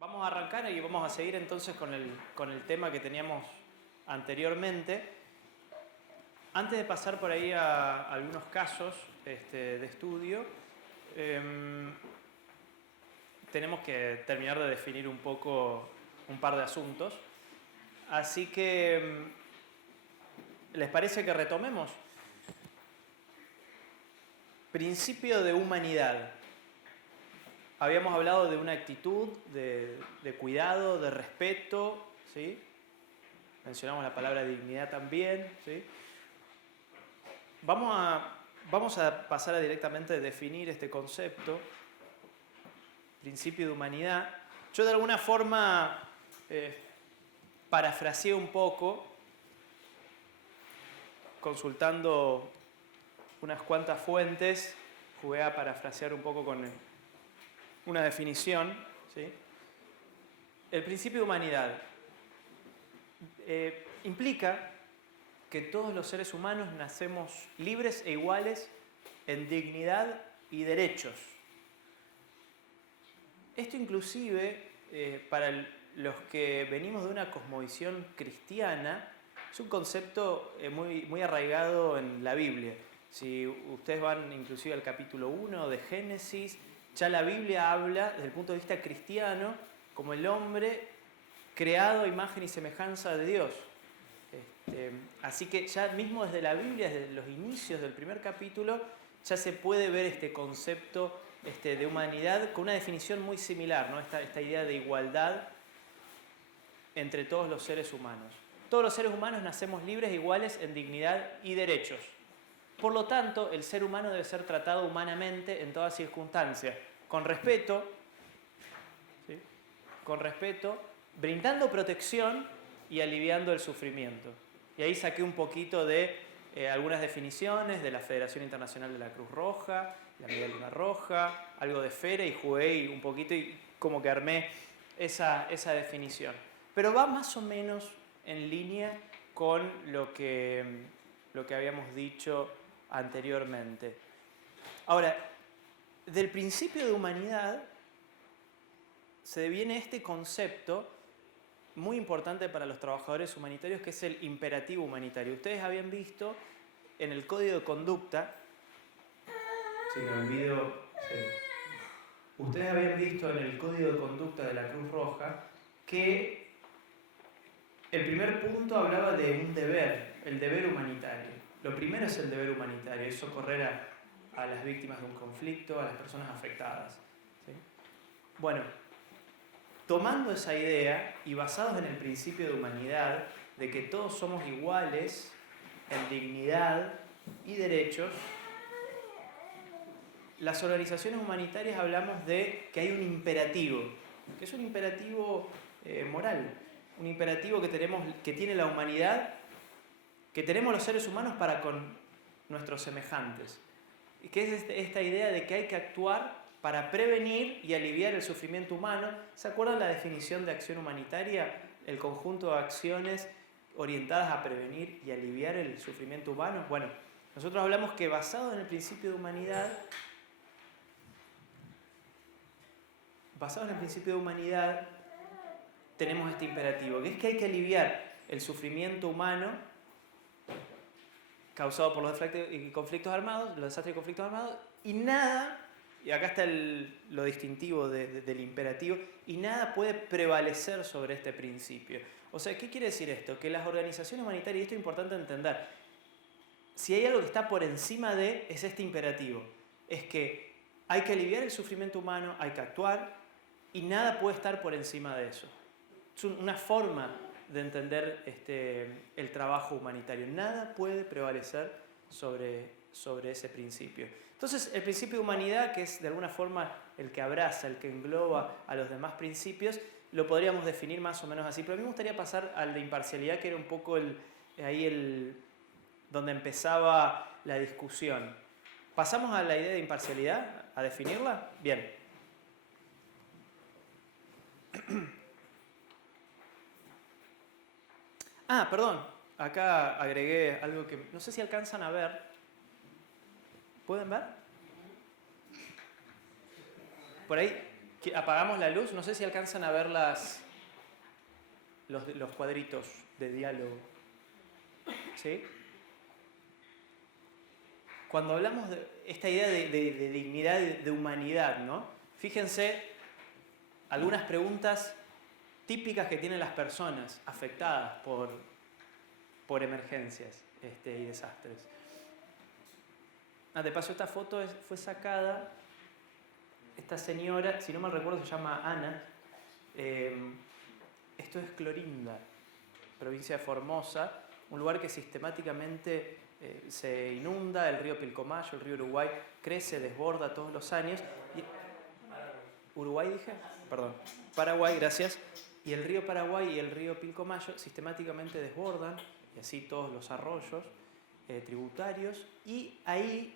Vamos a arrancar y vamos a seguir entonces con el tema que teníamos anteriormente. Antes de pasar por ahí a algunos casos de estudio, tenemos que terminar de definir un poco un par de asuntos. Así que, ¿les parece que retomemos? Principio de humanidad. Habíamos hablado de una actitud de cuidado, de respeto, ¿sí? Mencionamos la palabra dignidad también, ¿sí? Vamos a pasar a directamente definir este concepto, principio de humanidad. Yo de alguna forma parafraseé un poco, consultando unas cuantas fuentes, jugué a parafrasear un poco con una definición, ¿sí? El principio de humanidad implica que todos los seres humanos nacemos libres e iguales en dignidad y derechos. Esto inclusive, para los que venimos de una cosmovisión cristiana, es un concepto muy arraigado en la Biblia. Si ustedes van inclusive al capítulo 1 de Génesis, ya la Biblia habla desde el punto de vista cristiano como el hombre creado a imagen y semejanza de Dios. Así que ya mismo desde la Biblia, desde los inicios del primer capítulo, ya se puede ver este concepto de humanidad con una definición muy similar, ¿no? Esta idea de igualdad entre todos los seres humanos. Todos los seres humanos nacemos libres e iguales en dignidad y derechos. Por lo tanto, el ser humano debe ser tratado humanamente en todas circunstancias, con respeto, ¿sí? Con respeto, brindando protección y aliviando el sufrimiento. Y ahí saqué un poquito de algunas definiciones de la Federación Internacional de la Cruz Roja, la Media Luna Roja, algo de FERE, y jugué un poquito y como que armé esa definición. Pero va más o menos en línea con lo que habíamos dicho anteriormente. Ahora, del principio de humanidad se deviene este concepto muy importante para los trabajadores humanitarios, que es el imperativo humanitario. Ustedes habían visto en el código de conducta, sí, me olvido, sí. Ustedes habían visto en el código de conducta de la Cruz Roja que el primer punto hablaba de un deber, el deber humanitario. Lo primero es el deber humanitario, es socorrer a las víctimas de un conflicto, a las personas afectadas, ¿sí? Bueno, tomando esa idea y basados en el principio de humanidad, de que todos somos iguales en dignidad y derechos, las organizaciones humanitarias hablamos de que hay un imperativo, que es un imperativo moral, un imperativo que tiene la humanidad, que tenemos los seres humanos para con nuestros semejantes, y que es esta idea de que hay que actuar para prevenir y aliviar el sufrimiento humano. ¿Se acuerdan la definición de acción humanitaria? El conjunto de acciones orientadas a prevenir y aliviar el sufrimiento humano. Bueno, nosotros hablamos que basado en el principio de humanidad, tenemos este imperativo, que es que hay que aliviar el sufrimiento humano causado por los conflictos armados, los desastres y conflictos armados, y nada, y acá está lo distintivo del imperativo, y nada puede prevalecer sobre este principio. O sea, ¿qué quiere decir esto? Que las organizaciones humanitarias, y esto es importante entender, si hay algo que está por encima de, es este imperativo. Es que hay que aliviar el sufrimiento humano, hay que actuar, y nada puede estar por encima de eso. Es una forma de entender el trabajo humanitario. Nada puede prevalecer sobre ese principio. Entonces, el principio de humanidad, que es de alguna forma el que abraza, el que engloba a los demás principios, lo podríamos definir más o menos así. Pero a mí me gustaría pasar al de imparcialidad, que era un poco donde empezaba la discusión. ¿Pasamos a la idea de imparcialidad? ¿A definirla? Bien. Perdón, acá agregué algo que no sé si alcanzan a ver. ¿Pueden ver? Por ahí Apagamos la luz, no sé si alcanzan a ver los cuadritos de diálogo. ¿Sí? Cuando hablamos de esta idea de dignidad, de humanidad, ¿no? Fíjense algunas preguntas típicas que tienen las personas afectadas por emergencias y desastres. De paso, esta foto fue sacada, esta señora, si no mal recuerdo, se llama Ana. Esto es Clorinda, provincia de Formosa, un lugar que sistemáticamente se inunda, el río Pilcomayo, el río Uruguay, crece, desborda todos los años. ¿Uruguay dije? Perdón. Paraguay, gracias. Y el río Paraguay y el río Pilcomayo sistemáticamente desbordan, y así todos los arroyos tributarios, y ahí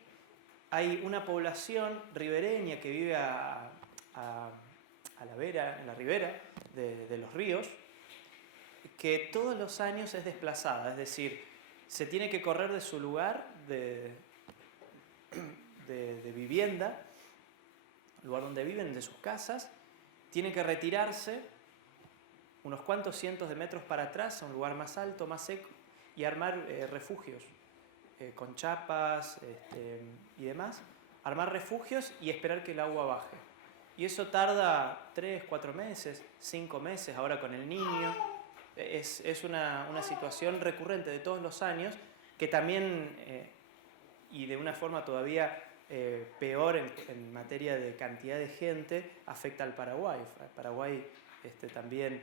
hay una población ribereña que vive a la vera, en la ribera de los ríos, que todos los años es desplazada, es decir, se tiene que correr de su lugar de vivienda, el lugar donde viven, de sus casas, tiene que retirarse unos cuantos cientos de metros para atrás, a un lugar más alto, más seco, y armar refugios con chapas y demás, armar refugios y esperar que el agua baje. Y eso tarda 3, 4 meses, 5 meses, ahora con el niño. Es una situación recurrente de todos los años que también, y de una forma todavía peor en materia de cantidad de gente, afecta al Paraguay. En Paraguay también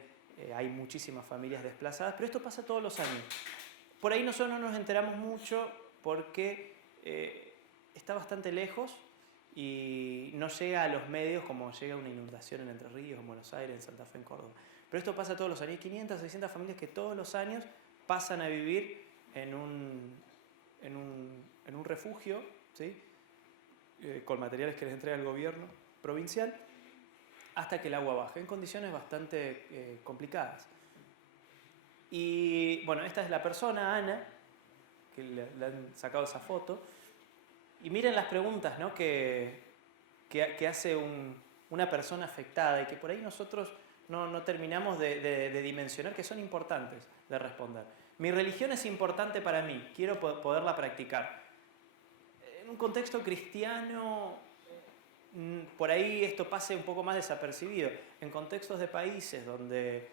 hay muchísimas familias desplazadas, pero esto pasa todos los años. Por ahí nosotros no nos enteramos mucho porque está bastante lejos y no llega a los medios como llega una inundación en Entre Ríos, en Buenos Aires, en Santa Fe, en Córdoba. Pero esto pasa todos los años. Hay 500, 600 familias que todos los años pasan a vivir en un refugio, ¿sí? Con materiales que les entrega el gobierno provincial, hasta que el agua baje, en condiciones bastante complicadas. Y bueno, esta es la persona, Ana, que le han sacado esa foto. Y miren las preguntas, ¿no?, que hace una persona afectada y que por ahí nosotros no terminamos de dimensionar, que son importantes de responder. Mi religión es importante para mí, quiero poderla practicar. En un contexto cristiano, por ahí esto pase un poco más desapercibido. En contextos de países donde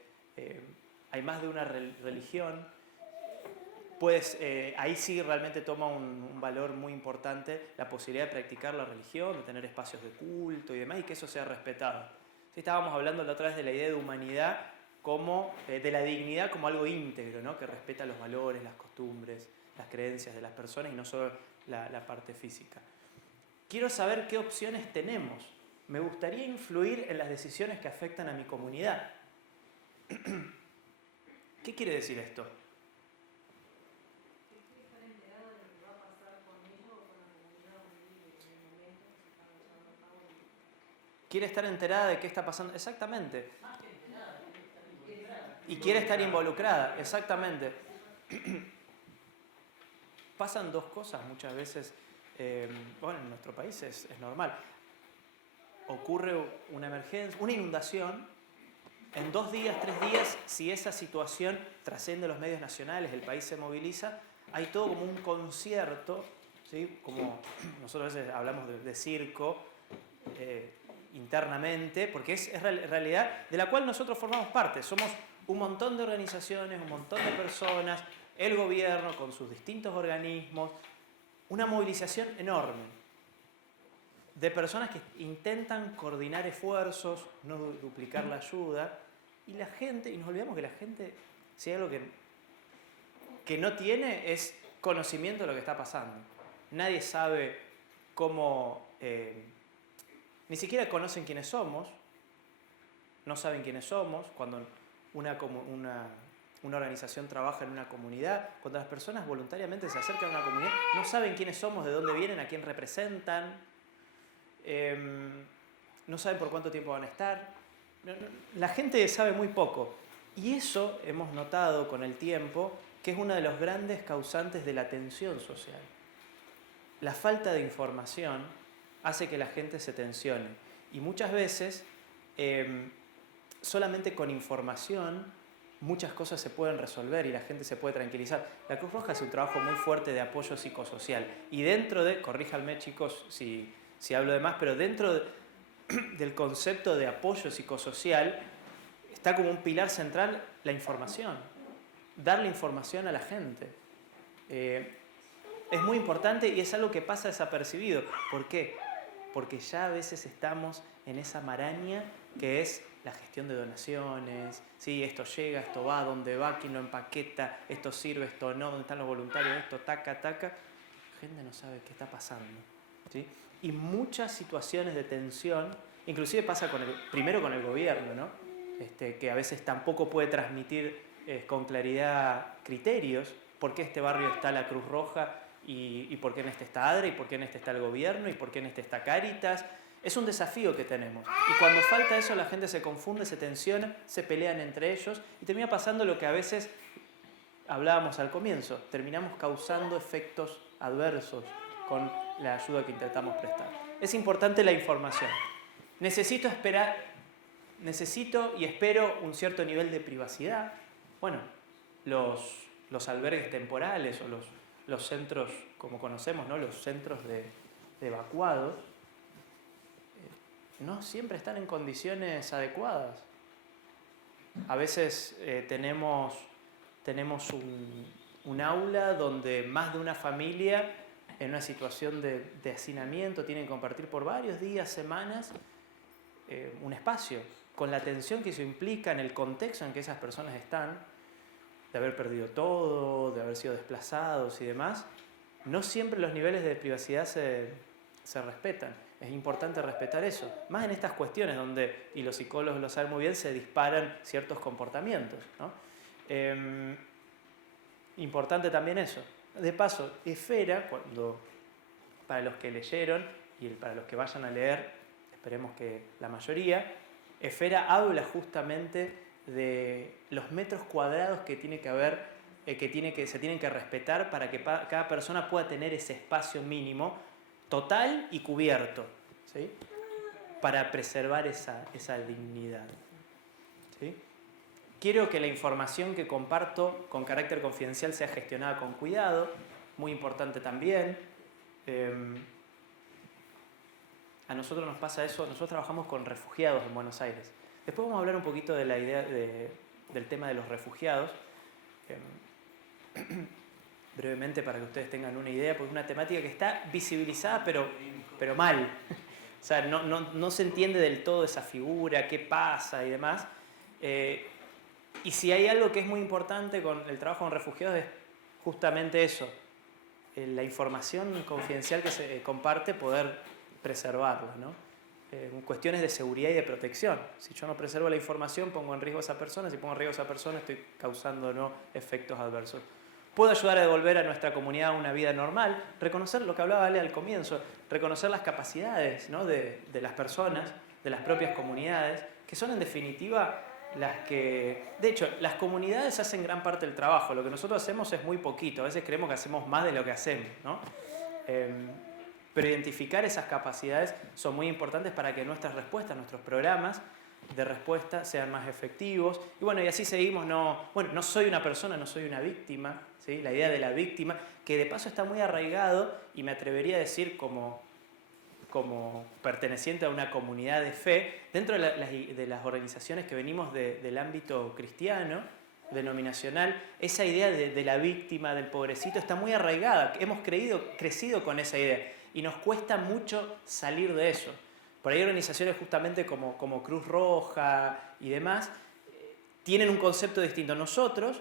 hay más de una religión, pues ahí sí realmente toma un valor muy importante la posibilidad de practicar la religión, de tener espacios de culto y demás, y que eso sea respetado. Sí, estábamos hablando la otra vez de la idea de humanidad, como, de la dignidad como algo íntegro, ¿no?, que respeta los valores, las costumbres, las creencias de las personas y no solo la parte física. Quiero saber qué opciones tenemos. Me gustaría influir en las decisiones que afectan a mi comunidad. ¿Qué quiere decir esto? Quiere estar enterada de qué está pasando. Exactamente. Y quiere estar involucrada. Exactamente. Pasan dos cosas muchas veces. Bueno, en nuestro país es normal. Ocurre una emergencia, una inundación. En 2 días, 3 días, si esa situación trasciende los medios nacionales, el país se moviliza, hay todo como un concierto, ¿sí?, como nosotros a veces hablamos de circo, internamente, porque es realidad de la cual nosotros formamos parte. Somos un montón de organizaciones, un montón de personas, el gobierno con sus distintos organismos, una movilización enorme de personas que intentan coordinar esfuerzos, no duplicar la ayuda, y la gente, y nos olvidamos que la gente, si hay algo que no tiene, es conocimiento de lo que está pasando. Nadie sabe cómo... ni siquiera conocen quiénes somos, no saben quiénes somos. Cuando una organización trabaja en una comunidad, cuando las personas voluntariamente se acercan a una comunidad, no saben quiénes somos, de dónde vienen, a quién representan, no saben por cuánto tiempo van a estar. La gente sabe muy poco. Y eso hemos notado con el tiempo que es uno de los grandes causantes de la tensión social. La falta de información hace que la gente se tensione. Y muchas veces solamente con información muchas cosas se pueden resolver y la gente se puede tranquilizar. La Cruz Roja hace un trabajo muy fuerte de apoyo psicosocial. Y dentro de, corríjanme chicos si hablo de más, pero dentro del concepto de apoyo psicosocial está como un pilar central la información. Darle información a la gente. Es muy importante y es algo que pasa desapercibido. ¿Por qué? Porque ya a veces estamos en esa maraña que es la gestión de donaciones, ¿sí? Esto llega, esto va, dónde va, quién lo empaqueta, esto sirve, esto no, dónde están los voluntarios, esto, taca, taca. La gente no sabe qué está pasando, ¿sí? Y muchas situaciones de tensión, inclusive pasa primero con el gobierno, ¿no? Que a veces tampoco puede transmitir con claridad criterios, por qué este barrio está la Cruz Roja y por qué en este está ADRA y por qué en este está el gobierno y por qué en este está Cáritas. Es un desafío que tenemos. Y cuando falta eso la gente se confunde, se tensiona, se pelean entre ellos y termina pasando lo que a veces hablábamos al comienzo. Terminamos causando efectos adversos con la ayuda que intentamos prestar. Es importante la información. Necesito y espero un cierto nivel de privacidad. Bueno, los albergues temporales o los centros, como conocemos, ¿no? Los centros de evacuados, no siempre están en condiciones adecuadas. A veces tenemos un aula donde más de una familia en una situación de hacinamiento tienen que compartir por varios días, semanas, un espacio, con la tensión que eso implica en el contexto en que esas personas están, de haber perdido todo, de haber sido desplazados y demás. No siempre los niveles de privacidad se respetan. Es importante respetar eso, más en estas cuestiones donde, y los psicólogos lo saben muy bien, se disparan ciertos comportamientos, ¿no? Importante también eso. De paso, Esfera, para los que leyeron y para los que vayan a leer, esperemos que la mayoría, Esfera habla justamente de los metros cuadrados que tiene que haber, se tienen que respetar para que cada persona pueda tener ese espacio mínimo total y cubierto, ¿sí? Para preservar esa dignidad, ¿sí? Quiero que la información que comparto con carácter confidencial sea gestionada con cuidado, muy importante también. A nosotros nos pasa eso, nosotros trabajamos con refugiados en Buenos Aires. Después vamos a hablar un poquito de la idea del tema de los refugiados. Brevemente para que ustedes tengan una idea, porque es una temática que está visibilizada pero mal. O sea, no se entiende del todo esa figura, qué pasa y demás. Y si hay algo que es muy importante con el trabajo con refugiados es justamente eso, la información confidencial que se comparte, poder preservarla, ¿no? Cuestiones de seguridad y de protección. Si yo no preservo la información, pongo en riesgo a esa persona. Si pongo en riesgo a esa persona, estoy causando, ¿no?, efectos adversos. Puedo ayudar a devolver a nuestra comunidad una vida normal, reconocer lo que hablaba Ale al comienzo, reconocer las capacidades, ¿no?, de las personas, de las propias comunidades, que son en definitiva las que... De hecho, las comunidades hacen gran parte del trabajo, lo que nosotros hacemos es muy poquito, a veces creemos que hacemos más de lo que hacemos, ¿no? Pero identificar esas capacidades son muy importantes para que nuestras respuestas, nuestros programas de respuesta sean más efectivos. Y bueno, y así seguimos. No soy una persona, no soy una víctima, ¿sí? La idea de la víctima, que de paso está muy arraigado, y me atrevería a decir como perteneciente a una comunidad de fe, dentro de las organizaciones que venimos del ámbito cristiano, denominacional, esa idea de la víctima, del pobrecito, está muy arraigada. Hemos crecido con esa idea y nos cuesta mucho salir de eso. Por ahí organizaciones justamente como Cruz Roja y demás tienen un concepto distinto. Nosotros,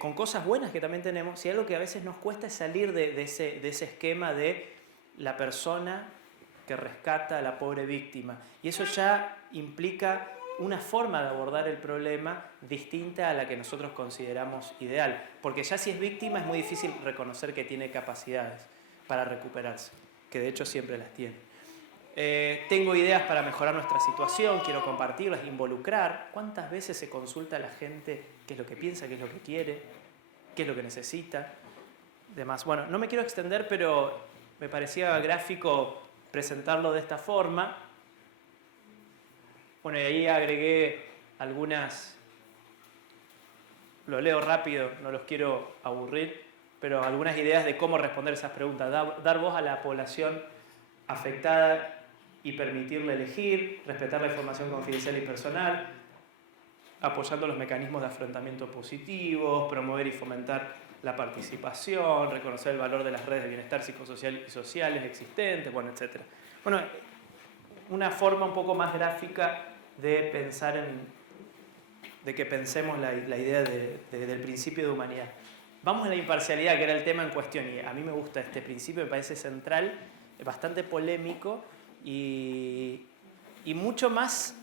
con cosas buenas que también tenemos, y algo que a veces nos cuesta es salir de ese esquema de la persona que rescata a la pobre víctima. Y eso ya implica una forma de abordar el problema distinta a la que nosotros consideramos ideal. Porque ya si es víctima es muy difícil reconocer que tiene capacidades para recuperarse, que de hecho siempre las tiene. Tengo ideas para mejorar nuestra situación, quiero compartirlas, involucrar. ¿Cuántas veces se consulta a la gente qué es lo que piensa, qué es lo que quiere, qué es lo que necesita? Demás. Bueno, no me quiero extender, pero me parecía gráfico presentarlo de esta forma. Bueno, y ahí agregué algunas, lo leo rápido, no los quiero aburrir, pero algunas ideas de cómo responder esas preguntas. Dar voz a la población afectada y permitirle elegir, respetar la información confidencial y personal, apoyando los mecanismos de afrontamiento positivos, promover y fomentar la participación, reconocer el valor de las redes de bienestar psicosocial y sociales existentes, bueno, etc. Bueno, una forma un poco más gráfica de pensar de que pensemos la idea del principio de humanidad. Vamos a la imparcialidad, que era el tema en cuestión, y a mí me gusta este principio, me parece central, bastante polémico y mucho más,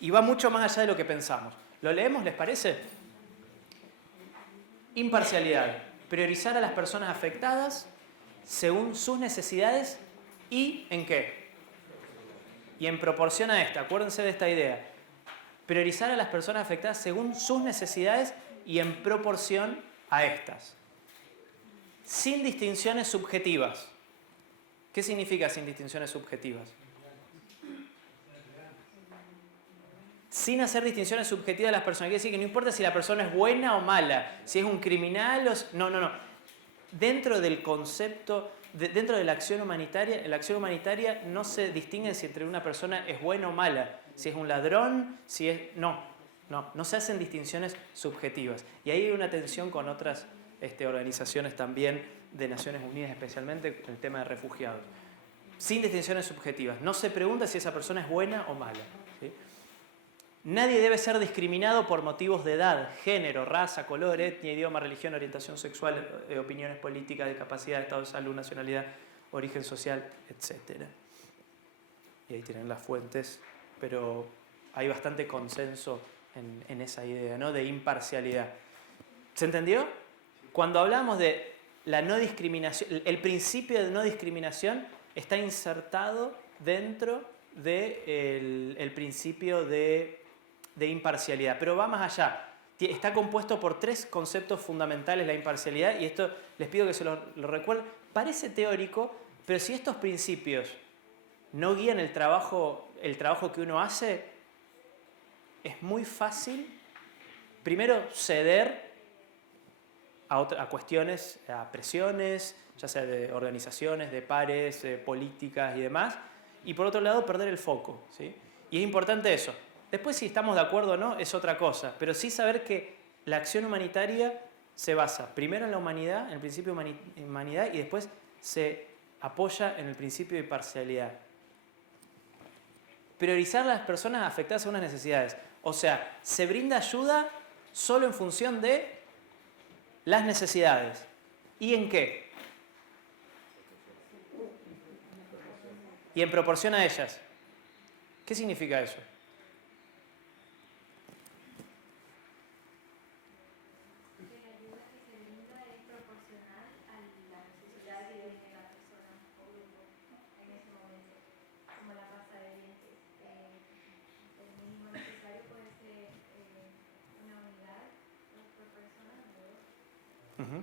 y va mucho más allá de lo que pensamos. ¿Lo leemos, les parece? Imparcialidad. Priorizar a las personas afectadas según sus necesidades y ¿en qué? Y en proporción a esta. Acuérdense de esta idea. Priorizar a las personas afectadas según sus necesidades y en proporción a estas. Sin distinciones subjetivas. ¿Qué significa sin distinciones subjetivas? Sin hacer distinciones subjetivas de las personas. Quiere decir que no importa si la persona es buena o mala, si es un criminal o... No. Dentro del concepto, dentro de la acción humanitaria, en la acción humanitaria no se distingue si entre una persona es buena o mala, si es un ladrón, si es... No se hacen distinciones subjetivas. Y ahí hay una tensión con otras organizaciones también de Naciones Unidas, especialmente el tema de refugiados. Sin distinciones subjetivas. No se pregunta si esa persona es buena o mala. ¿Sí? Nadie debe ser discriminado por motivos de edad, género, raza, color, etnia, idioma, religión, orientación sexual, opiniones políticas, discapacidad, estado de salud, nacionalidad, origen social, etc. Y ahí tienen las fuentes, pero hay bastante consenso en esa idea, ¿no? De imparcialidad. ¿Se entendió? Cuando hablamos de la no discriminación, el principio de no discriminación está insertado dentro del principio de imparcialidad, pero va más allá. Está compuesto por 3 conceptos fundamentales la imparcialidad, y esto les pido que se lo recuerden. Parece teórico, pero si estos principios no guían el trabajo que uno hace, es muy fácil, primero, ceder a cuestiones, a presiones, ya sea de organizaciones, de pares, políticas y demás, y por otro lado, perder el foco, ¿sí? Y es importante eso. Después, si estamos de acuerdo o no, es otra cosa, pero sí saber que la acción humanitaria se basa primero en la humanidad, en el principio de humanidad, y después se apoya en el principio de imparcialidad. Priorizar a las personas afectadas según las necesidades. O sea, se brinda ayuda solo en función de las necesidades. ¿Y en qué? Y en proporción a ellas. ¿Qué significa eso? Uh-huh.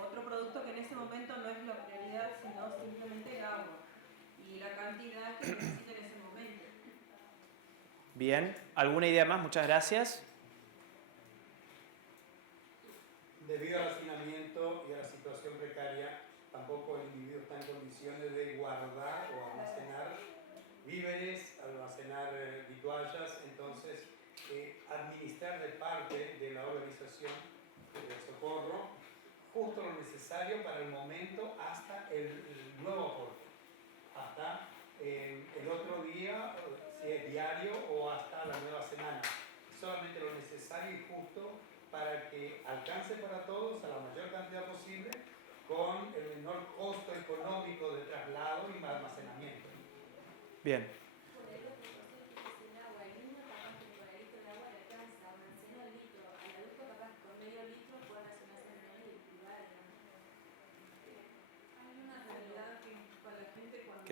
Otro producto que en ese momento no es la prioridad, sino simplemente el agua y la cantidad que necesita en ese momento. Bien, ¿alguna idea más? Muchas gracias. Debido al hacinamiento y a la situación precaria, tampoco el individuo está en condiciones de guardar o almacenar víveres, almacenar vituallas, entonces administrar de parte de la organización de socorro justo lo necesario para el momento hasta el nuevo aporte, hasta el otro día, si es diario, o hasta la nueva semana. Solamente lo necesario y justo para que alcance para todos a la mayor cantidad posible con el menor costo económico de traslado y almacenamiento. Bien.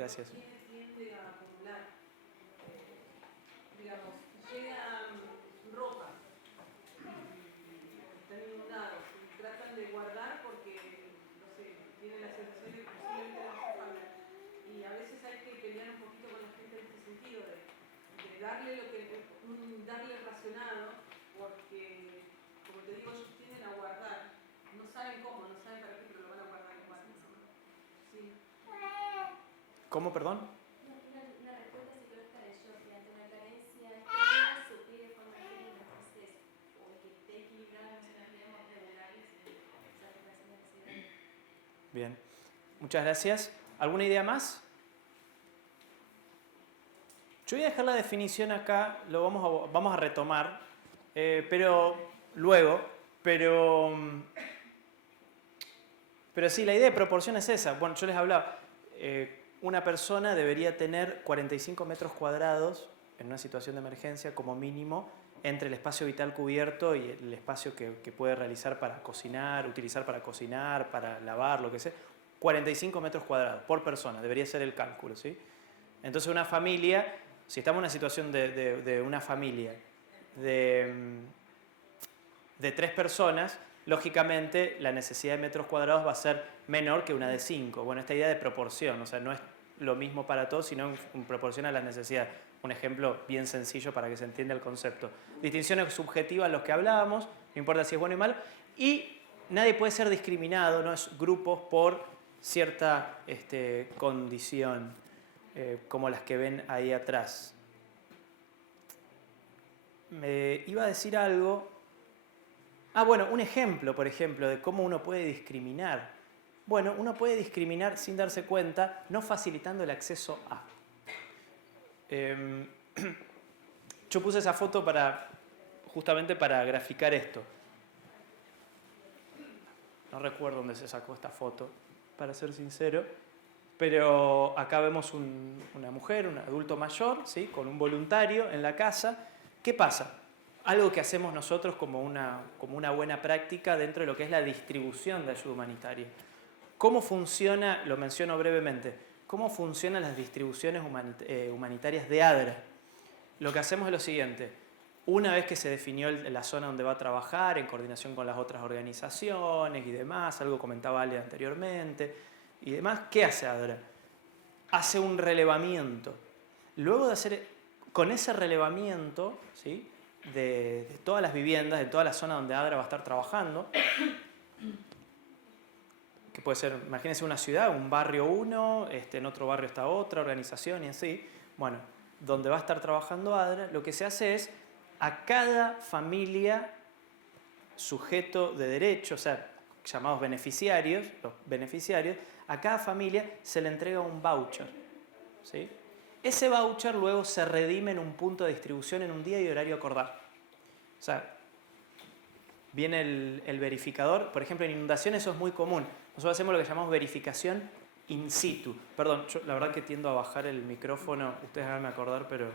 Gracias. Tiende a acumular. Digamos, llegan ropa, están inundados y tratan de guardar porque, no sé, tienen la sensación de que posiblemente no hace falta. Y a veces hay que pelear un poquito con la gente en este sentido, de darle darle racionado, porque, como te digo, ellos tienden a guardar, no saben cómo, no saben para qué, pero lo van a guardar igual. Sí. ¿Cómo, perdón? Una respuesta psicológica de Georgia ante una carencia extrema suplir de forma equilibrada, entonces, o que esté equilibrada emocionalmente regular y esa relación de ansiedad. Bien, muchas gracias. ¿Alguna idea más? Yo voy a dejar la definición acá, lo vamos a retomar, pero luego, pero sí, la idea de proporción es esa. Bueno, yo les hablaba, una persona debería tener 45 metros cuadrados en una situación de emergencia como mínimo entre el espacio vital cubierto y el espacio que puede realizar para cocinar, utilizar para cocinar, para lavar, lo que sea. 45 metros cuadrados por persona, debería ser el cálculo, ¿sí? Entonces una familia, si estamos en una situación de una familia de 3 personas, lógicamente la necesidad de metros cuadrados va a ser menor que una de 5. Bueno, esta idea de proporción, o sea, no es lo mismo para todos, sino en proporción a las necesidades. Un ejemplo bien sencillo para que se entienda el concepto. Distinciones subjetivas, los que hablábamos, no importa si es bueno o malo, y nadie puede ser discriminado, no es grupos por cierta condición, como las que ven ahí atrás. Me iba a decir algo. Bueno, un ejemplo, por ejemplo, de cómo uno puede discriminar. Bueno, uno puede discriminar sin darse cuenta, no facilitando el acceso a. Yo puse esa foto justamente para graficar esto. No recuerdo dónde se sacó esta foto, para ser sincero, pero acá vemos una mujer, un adulto mayor, ¿sí? Con un voluntario en la casa. ¿Qué pasa? Algo que hacemos nosotros como una buena práctica dentro de lo que es la distribución de ayuda humanitaria. ¿Cómo funciona? Lo menciono brevemente. ¿Cómo funcionan las distribuciones humanitarias de ADRA? Lo que hacemos es lo siguiente. Una vez que se definió la zona donde va a trabajar, en coordinación con las otras organizaciones y demás, algo comentaba Ale anteriormente, y demás, ¿qué hace ADRA? Hace un relevamiento. Luego de hacer, con ese relevamiento, ¿sí? de todas las viviendas, de toda la zona donde ADRA va a estar trabajando, que puede ser, imagínense una ciudad, un barrio uno, en otro barrio está otra organización y así. Bueno, donde va a estar trabajando ADRA, lo que se hace es a cada familia sujeto de derecho, o sea, llamados beneficiarios, los beneficiarios, a cada familia se le entrega un voucher, ¿sí? Ese voucher luego se redime en un punto de distribución en un día y horario acordado. O sea, viene el verificador, por ejemplo, en inundaciones eso es muy común. Nosotros hacemos lo que llamamos verificación in situ. Perdón, yo la verdad que tiendo a bajar el micrófono, ustedes háganme acordar, pero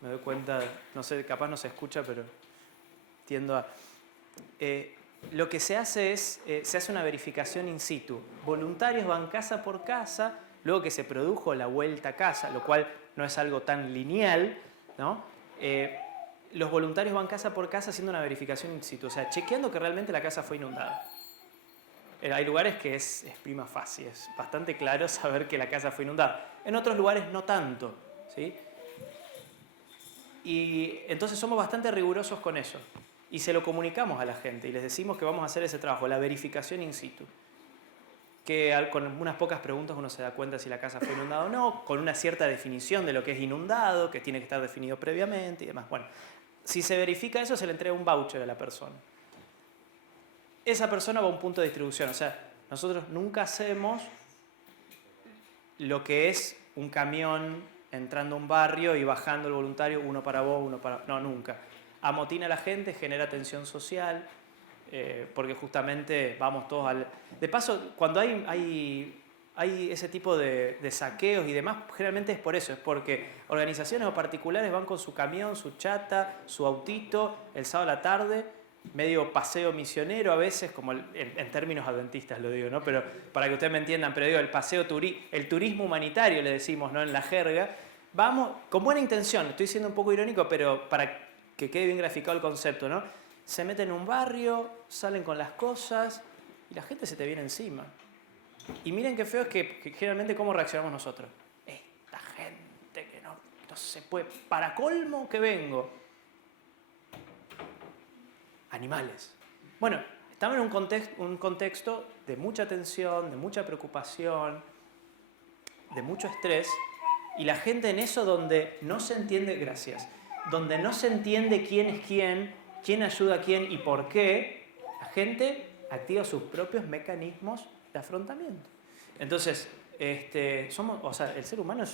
me doy cuenta, no sé, capaz no se escucha, pero tiendo a... lo que se hace es, se hace una verificación in situ. Voluntarios van casa por casa, luego que se produjo la vuelta a casa, lo cual no es algo tan lineal, ¿no? Los voluntarios van casa por casa haciendo una verificación in situ, o sea, chequeando que realmente la casa fue inundada. Hay lugares que es prima facie, es bastante claro saber que la casa fue inundada. En otros lugares no tanto, ¿sí? Y entonces somos bastante rigurosos con eso. Y se lo comunicamos a la gente y les decimos que vamos a hacer ese trabajo, la verificación in situ. Que con unas pocas preguntas uno se da cuenta si la casa fue inundada o no, con una cierta definición de lo que es inundado, que tiene que estar definido previamente y demás. Bueno, si se verifica eso, se le entrega un voucher a la persona. Esa persona va a un punto de distribución. O sea, nosotros nunca hacemos lo que es un camión entrando a un barrio y bajando el voluntario, uno para vos, uno para... No, nunca. Amotina a la gente, genera tensión social, porque justamente vamos todos al... De paso, cuando hay ese tipo de saqueos y demás, generalmente es por eso, es porque organizaciones o particulares van con su camión, su chata, su autito, el sábado a la tarde, medio paseo misionero a veces, como en términos adventistas lo digo, ¿no? Pero para que ustedes me entiendan, pero digo, el turismo humanitario le decimos, ¿no? En la jerga. Vamos, con buena intención, estoy siendo un poco irónico, pero para que quede bien graficado el concepto, ¿no? Se meten en un barrio, salen con las cosas y la gente se te viene encima. Y miren qué feo es que generalmente cómo reaccionamos nosotros. Esta gente que no se puede, para colmo que vengo. Animales. Bueno, estamos en un contexto de mucha tensión, de mucha preocupación, de mucho estrés, y la gente en eso donde no se entiende, gracias, donde no se entiende quién es quién ayuda a quién y por qué, la gente activa sus propios mecanismos de afrontamiento. Entonces, el ser humano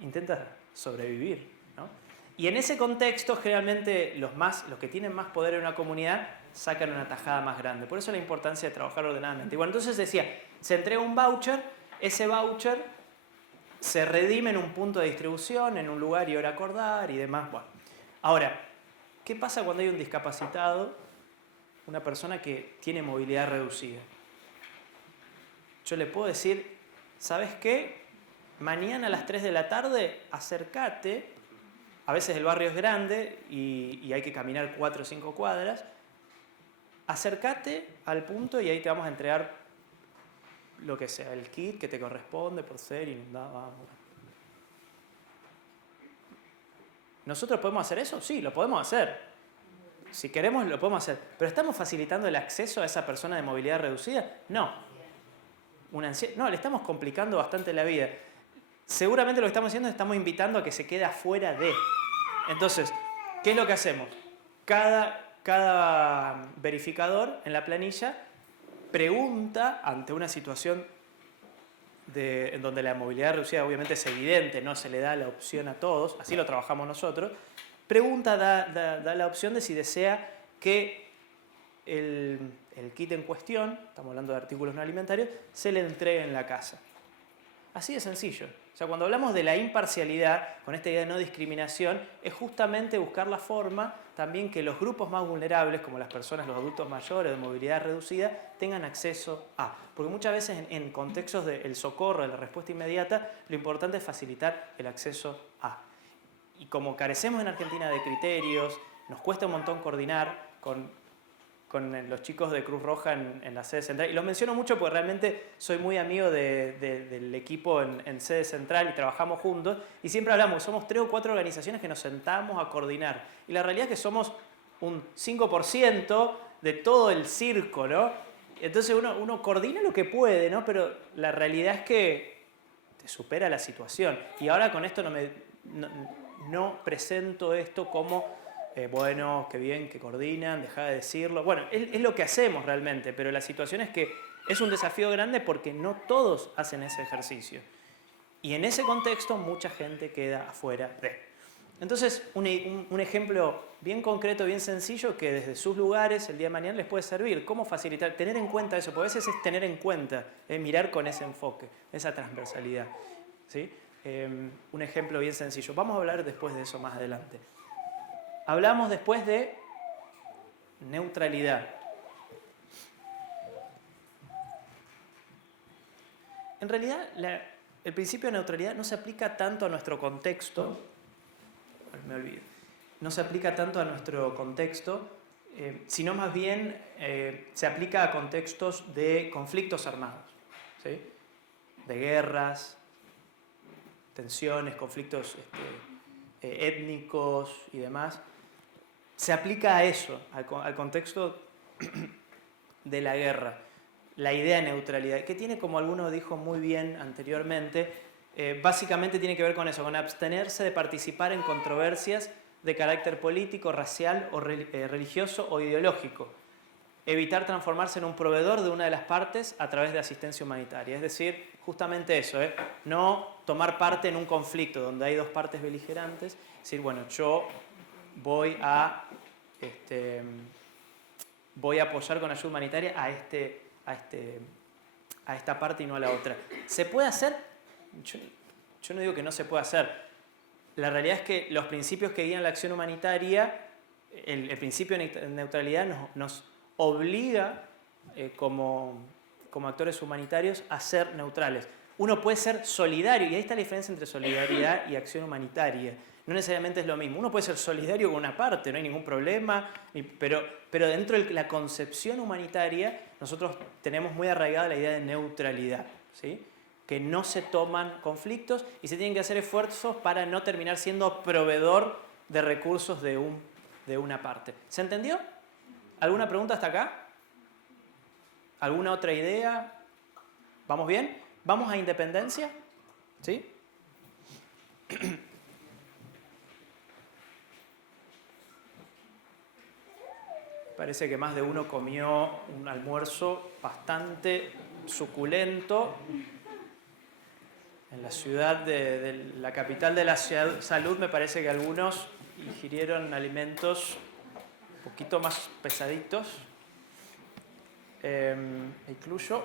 intenta sobrevivir, ¿no? Y en ese contexto, generalmente los que tienen más poder en una comunidad sacan una tajada más grande. Por eso la importancia de trabajar ordenadamente. Y bueno, entonces decía, se entrega un voucher, ese voucher se redime en un punto de distribución, en un lugar y hora acordar y demás. Bueno, ahora, ¿qué pasa cuando hay un discapacitado, una persona que tiene movilidad reducida? Yo le puedo decir, ¿sabes qué? Mañana a las 3 de la tarde, acércate. A veces el barrio es grande y hay que caminar 4 o 5 cuadras. Acércate al punto y ahí te vamos a entregar lo que sea, el kit que te corresponde por ser inundado. ¿Nosotros podemos hacer eso? Sí, lo podemos hacer. Si queremos, lo podemos hacer. ¿Pero estamos facilitando el acceso a esa persona de movilidad reducida? No. No, le estamos complicando bastante la vida. Seguramente lo que estamos haciendo es estamos invitando a que se quede afuera de. Entonces, ¿qué es lo que hacemos? Cada verificador en la planilla pregunta ante una situación en donde la movilidad reducida obviamente es evidente, no se le da la opción a todos, así lo trabajamos nosotros, pregunta, da la opción de si desea que el kit en cuestión, estamos hablando de artículos no alimentarios, se le entregue en la casa. Así de sencillo. O sea, cuando hablamos de la imparcialidad, con esta idea de no discriminación, es justamente buscar la forma también que los grupos más vulnerables, como las personas, los adultos mayores de movilidad reducida, tengan acceso a. Porque muchas veces en contextos del socorro, de la respuesta inmediata, lo importante es facilitar el acceso a. Y como carecemos en Argentina de criterios, nos cuesta un montón coordinar con los chicos de Cruz Roja en la sede central. Y los menciono mucho porque realmente soy muy amigo del equipo en sede central y trabajamos juntos. Y siempre hablamos, somos 3 o 4 organizaciones que nos sentamos a coordinar. Y la realidad es que somos un 5% de todo el circo, ¿no? Entonces uno coordina lo que puede, ¿no? Pero la realidad es que te supera la situación. Y ahora con esto no presento esto como... bueno, qué bien que coordinan, dejá de decirlo. Bueno, es lo que hacemos realmente, pero la situación es que es un desafío grande porque no todos hacen ese ejercicio. Y en ese contexto mucha gente queda afuera de. Entonces, un ejemplo bien concreto, bien sencillo, que desde sus lugares el día de mañana les puede servir. ¿Cómo facilitar? Tener en cuenta eso, porque a veces es tener en cuenta, mirar con ese enfoque, esa transversalidad. ¿Sí? Un ejemplo bien sencillo. Vamos a hablar después de eso más adelante. Hablamos después de neutralidad. En realidad, el principio de neutralidad no se aplica tanto a nuestro contexto. Me olvido. No se aplica tanto a nuestro contexto, sino más bien se aplica a contextos de conflictos armados, ¿sí? De guerras, tensiones, conflictos étnicos y demás. Se aplica a eso, al contexto de la guerra, la idea de neutralidad, que tiene, como alguno dijo muy bien anteriormente, básicamente tiene que ver con eso, con abstenerse de participar en controversias de carácter político, racial, o religioso o ideológico. Evitar transformarse en un proveedor de una de las partes a través de asistencia humanitaria. Es decir, justamente eso, no tomar parte en un conflicto donde hay 2 partes beligerantes, es decir, bueno, yo voy a apoyar con ayuda humanitaria a esta parte y no a la otra. ¿Se puede hacer? Yo no digo que no se pueda hacer. La realidad es que los principios que guían la acción humanitaria el principio de neutralidad nos obliga como actores humanitarios a ser neutrales. Uno puede ser solidario, y ahí está la diferencia entre solidaridad y acción humanitaria. No necesariamente es lo mismo. Uno puede ser solidario con una parte, no hay ningún problema, pero dentro de la concepción humanitaria nosotros tenemos muy arraigada la idea de neutralidad, ¿sí? Que no se toman conflictos y se tienen que hacer esfuerzos para no terminar siendo proveedor de recursos de una parte. ¿Se entendió? ¿Alguna pregunta hasta acá? ¿Alguna otra idea? ¿Vamos bien? ¿Vamos a independencia? ¿Sí? Parece que más de uno comió un almuerzo bastante suculento en la ciudad de la capital de la salud. Me parece que algunos ingirieron alimentos un poquito más pesaditos. Incluyo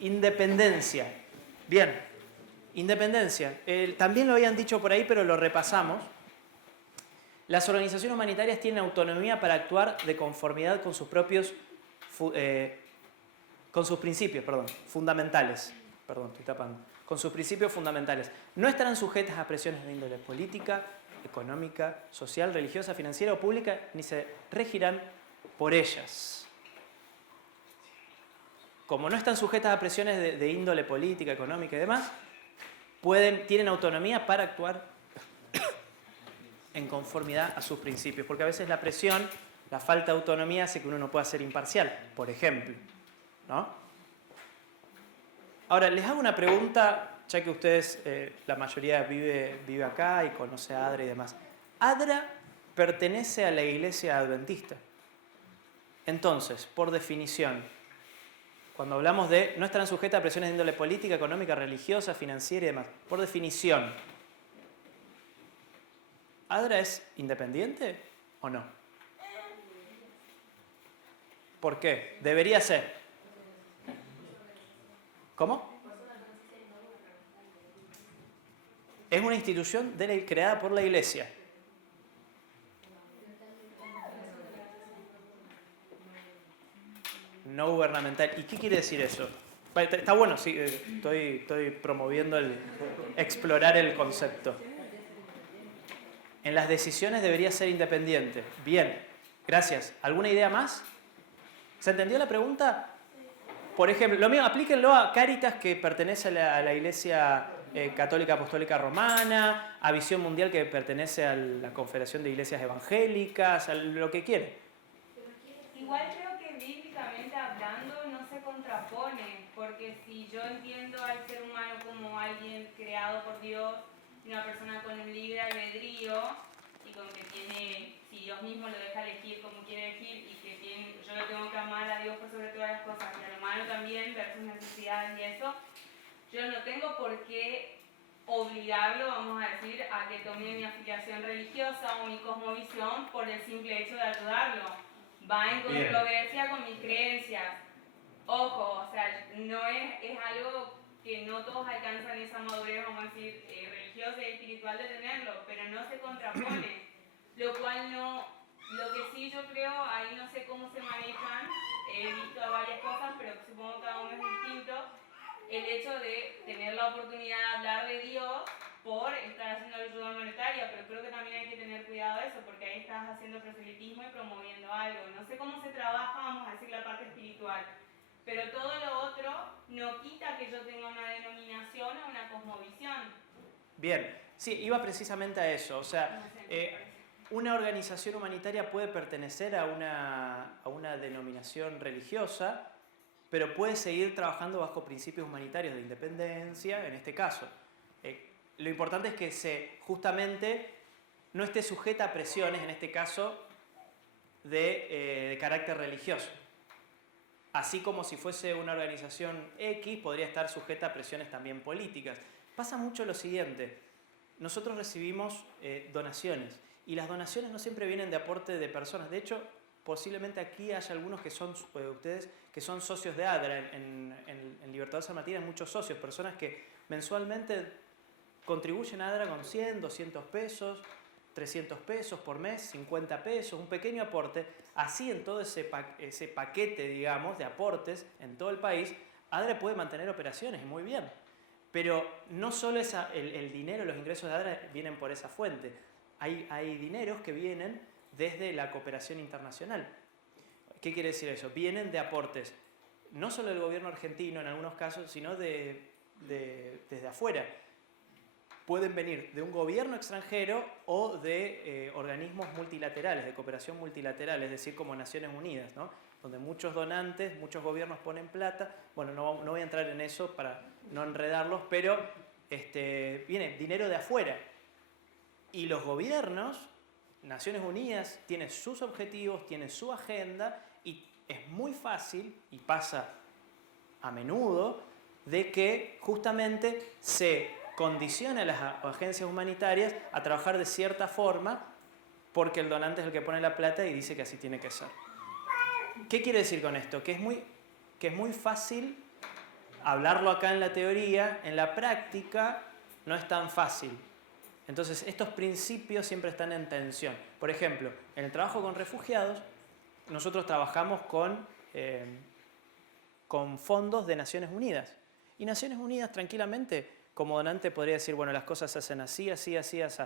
independencia. Bien, independencia. También lo habían dicho por ahí, pero lo repasamos. Las organizaciones humanitarias tienen autonomía para actuar de conformidad con sus propios principios fundamentales. Con sus principios fundamentales. No estarán sujetas a presiones de índole política, económica, social, religiosa, financiera o pública, ni se regirán por ellas. Como no están sujetas a presiones de índole política, económica y demás, tienen autonomía para actuar en conformidad a sus principios, porque a veces la presión, la falta de autonomía hace que uno no pueda ser imparcial, por ejemplo, ¿no? Ahora, les hago una pregunta, ya que ustedes, la mayoría vive acá y conoce a ADRA y demás. ADRA pertenece a la Iglesia Adventista. Entonces, por definición, cuando hablamos de no estarán sujetas a presiones de índole política, económica, religiosa, financiera y demás, por definición, ¿ADRA es independiente o no? ¿Por qué? Debería ser. ¿Cómo? Es una institución creada por la Iglesia. No gubernamental. ¿Y qué quiere decir eso? Está bueno, sí, estoy promoviendo explorar el concepto. En las decisiones debería ser independiente. Bien, gracias. ¿Alguna idea más? ¿Se entendió la pregunta? Por ejemplo, lo mismo, aplíquenlo a Cáritas, que pertenece a la Iglesia Católica Apostólica Romana, a Visión Mundial, que pertenece a la Confederación de Iglesias Evangélicas, a lo que quiere. Igual creo que bíblicamente hablando no se contrapone, porque si yo entiendo al ser humano como alguien creado por Dios, una persona con un libre albedrío y con que tiene, si Dios mismo lo deja elegir como quiere elegir y que yo lo tengo que amar a Dios por sobre todas las cosas y al humano también, ver sus necesidades y eso, yo no tengo por qué obligarlo, vamos a decir, a que tome mi afiliación religiosa o mi cosmovisión por el simple hecho de ayudarlo. Va en controversia con mis creencias. Ojo, o sea, no es algo que no todos alcanzan esa madurez, vamos a decir, religiosa y espiritual de tenerlo, pero no se contrapone. Lo cual no, lo que sí yo creo, ahí no sé cómo se manejan, he visto varias cosas, pero supongo que cada uno es distinto, el hecho de tener la oportunidad de hablar de Dios por estar haciendo ayuda monetaria, pero creo que también hay que tener cuidado de eso, porque ahí estás haciendo proselitismo y promoviendo algo. No sé cómo se trabaja, vamos a decir, la parte espiritual, pero todo lo otro no quita que yo tenga una denominación o una cosmovisión. Bien, sí, iba precisamente a eso, o sea, una organización humanitaria puede pertenecer a una denominación religiosa, pero puede seguir trabajando bajo principios humanitarios de independencia, en este caso. Lo importante es que justamente no esté sujeta a presiones, en este caso, de carácter religioso. Así como si fuese una organización X, podría estar sujeta a presiones también políticas. Pasa mucho lo siguiente, nosotros recibimos donaciones, y las donaciones no siempre vienen de aporte de personas. De hecho, posiblemente aquí haya algunos que son ustedes que son socios de ADRA. En Libertador San Martín hay muchos socios, personas que mensualmente contribuyen a ADRA con 100, 200 pesos. 300 pesos por mes, 50 pesos, un pequeño aporte. Así en todo ese paquete, digamos, de aportes en todo el país, ADRA puede mantener operaciones, y muy bien. Pero no solo el dinero, los ingresos de ADRA vienen por esa fuente. Hay dineros que vienen desde la cooperación internacional. ¿Qué quiere decir eso? Vienen de aportes, no solo del gobierno argentino en algunos casos, sino desde afuera. Pueden venir de un gobierno extranjero o de organismos multilaterales, de cooperación multilateral, es decir, como Naciones Unidas, ¿no? Donde muchos donantes, muchos gobiernos ponen plata. Bueno, no voy a entrar en eso para no enredarlos, pero viene dinero de afuera. Y los gobiernos, Naciones Unidas, tiene sus objetivos, tiene su agenda, y es muy fácil, y pasa a menudo, de que justamente se condiciona a las agencias humanitarias a trabajar de cierta forma porque el donante es el que pone la plata y dice que así tiene que ser. ¿Qué quiere decir con esto? Que es muy fácil hablarlo acá en la teoría, en la práctica no es tan fácil. Entonces, estos principios siempre están en tensión. Por ejemplo, en el trabajo con refugiados, nosotros trabajamos con fondos de Naciones Unidas. Y Naciones Unidas tranquilamente, como donante, podría decir, bueno, las cosas se hacen así, así, así, así.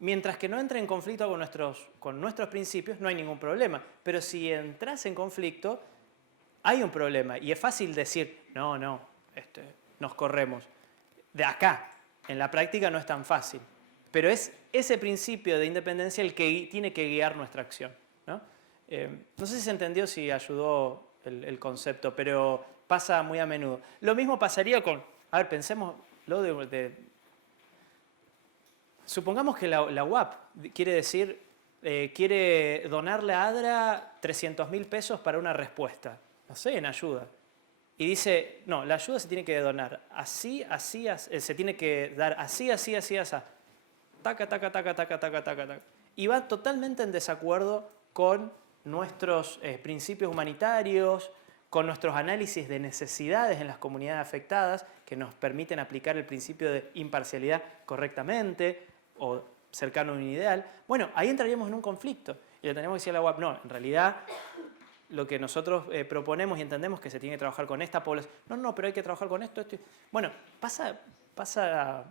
Mientras que no entre en conflicto con nuestros principios, no hay ningún problema. Pero si entras en conflicto, hay un problema. Y es fácil decir, no, nos corremos. De acá, en la práctica no es tan fácil. Pero es ese principio de independencia el que tiene que guiar nuestra acción, ¿no? No sé si se entendió, si ayudó el concepto, pero pasa muy a menudo. Lo mismo pasaría con, a ver, pensemos, supongamos que la UAP quiere donarle a ADRA 300.000 pesos para una respuesta, no sé, en ayuda. Y dice, no, la ayuda se tiene que donar así, así, así, se tiene que dar así, así, así, así. Taca, taca, taca, taca, taca, taca, taca. Y va totalmente en desacuerdo con nuestros principios humanitarios, con nuestros análisis de necesidades en las comunidades afectadas, que nos permiten aplicar el principio de imparcialidad correctamente o cercano a un ideal. Bueno, ahí entraríamos en un conflicto. Y le tenemos que decir a la UAP, no, en realidad lo que nosotros proponemos y entendemos que se tiene que trabajar con esta población. No, pero hay que trabajar con esto. Bueno, pasa a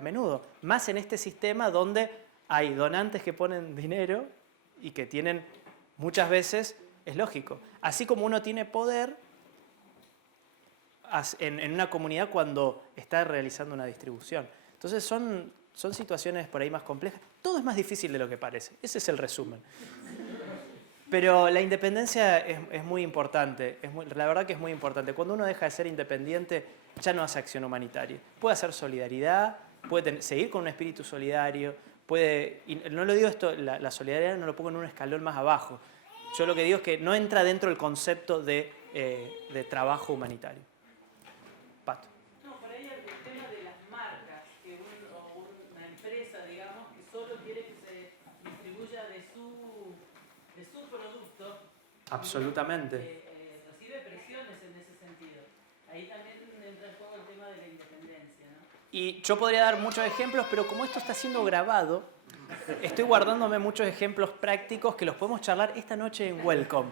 menudo. Más en este sistema donde hay donantes que ponen dinero y que tienen muchas veces, es lógico. Así como uno tiene poder en una comunidad cuando está realizando una distribución. Entonces son situaciones por ahí más complejas. Todo es más difícil de lo que parece. Ese es el resumen. Pero la independencia es muy importante. La verdad que es muy importante. Cuando uno deja de ser independiente, ya no hace acción humanitaria. Puede hacer solidaridad, puede seguir con un espíritu solidario, y no lo digo esto, la solidaridad no lo pongo en un escalón más abajo. Yo lo que digo es que no entra dentro del concepto de trabajo humanitario. Pato. No, por ahí el tema de las marcas, que una empresa, digamos, que solo quiere que se distribuya de su producto. Absolutamente. Recibe presiones en ese sentido. Ahí también entra en juego el tema de la independencia, ¿no? Y yo podría dar muchos ejemplos, pero como esto está siendo grabado, estoy guardándome muchos ejemplos prácticos que los podemos charlar esta noche en Welcome.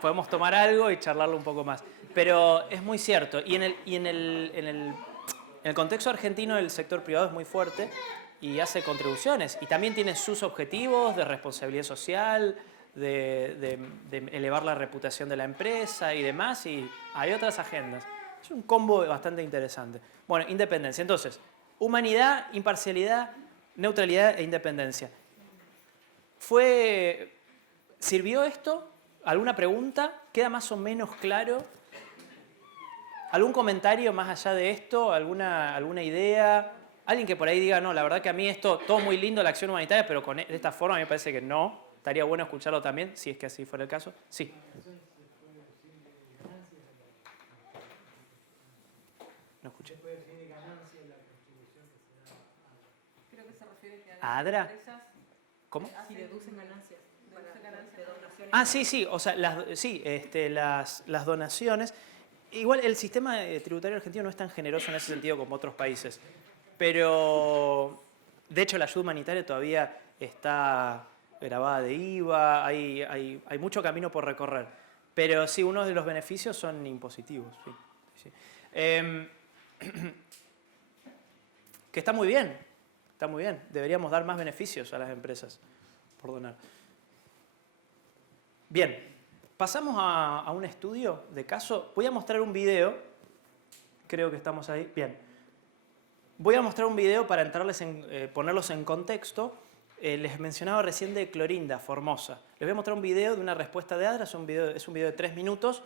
Podemos tomar algo y charlarlo un poco más. Pero es muy cierto. Y en el contexto argentino el sector privado es muy fuerte y hace contribuciones. Y también tiene sus objetivos de responsabilidad social, de elevar la reputación de la empresa y demás. Y hay otras agendas. Es un combo bastante interesante. Bueno, independencia. Entonces, humanidad, imparcialidad, neutralidad e independencia. ¿Sirvió esto? ¿Alguna pregunta? ¿Queda más o menos claro? ¿Algún comentario más allá de esto? ¿Alguna idea? Alguien que por ahí diga, no, la verdad que a mí esto, todo muy lindo la acción humanitaria, pero de esta forma a mí me parece que no. Estaría bueno escucharlo también, si es que así fuera el caso. Sí. No escuché. Creo que se refiere ¿A ADRA? ¿Cómo? Si deducen ganancias. De donaciones. Ah, sí, o sea, las donaciones. Igual el sistema tributario argentino no es tan generoso en ese sentido como otros países, pero De hecho, la ayuda humanitaria todavía está grabada de IVA, hay mucho camino por recorrer. Pero sí, uno de los beneficios son impositivos. Sí, sí. Que está muy bien, está muy bien. Deberíamos dar más beneficios a las empresas por donar. Bien, pasamos a un estudio de caso. Voy a mostrar un video. Creo que estamos ahí. Bien. Voy a mostrar un video para ponerlos en contexto. Les mencionaba recién de Clorinda, Formosa. Les voy a mostrar un video de una respuesta de ADRA. Es un video de 3 minutos.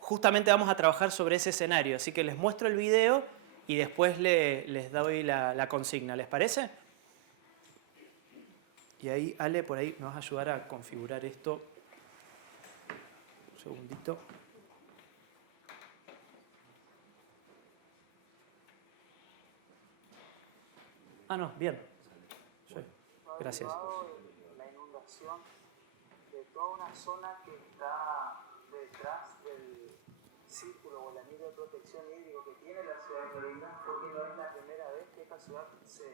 Justamente vamos a trabajar sobre ese escenario. Así que les muestro el video y después les doy la consigna. ¿Les parece? Y ahí, Ale, por ahí me vas a ayudar a configurar esto. Un segundito. Ah, no, bien. Sí. Gracias. La inundación de toda una zona que está detrás del círculo o el anillo de protección hídrico que tiene la ciudad de Clorinda, porque no es la primera vez que esta ciudad se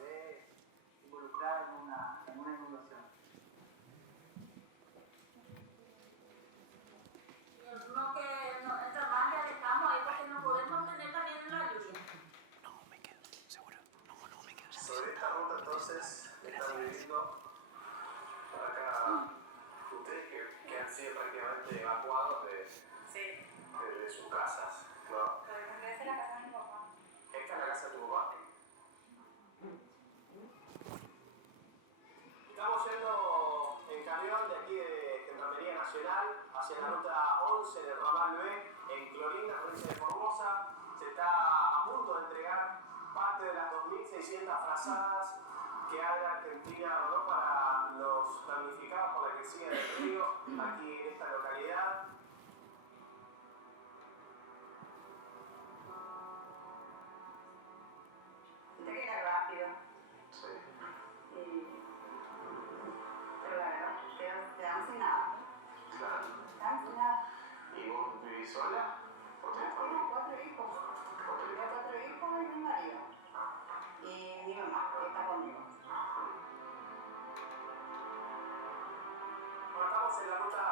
ve involucrada en una inundación. No que entre más le alejamos ahí porque no podemos tener también la lluvia. No, me quedo, seguro. No, me quedo. Sobre esta ruta entonces están viviendo por acá ustedes que han sido prácticamente evacuados de sus casas, ¿no? Esa es la casa de mi papá. ¿Esta es la casa de tu papá? Estamos yendo en camión de aquí de Gendarmería Nacional hacia la ruta 11 del ramal B en Clorinda, provincia de Formosa. Se está a punto de entregar parte de las 2.600 frazadas que ADRA Argentina donó para los damnificados por la crecida del río aquí en esta localidad. Pensé que era rápido. Sí. Pero la verdad, quedan sin nada. Claro. Quedan sin nada. ¿Y vos vivís sola? ¿O tenés Tengo familia? 4 hijos. Tengo 4 hijos y mi marido. Y mi mamá, que está conmigo. Bueno, estamos en la ruta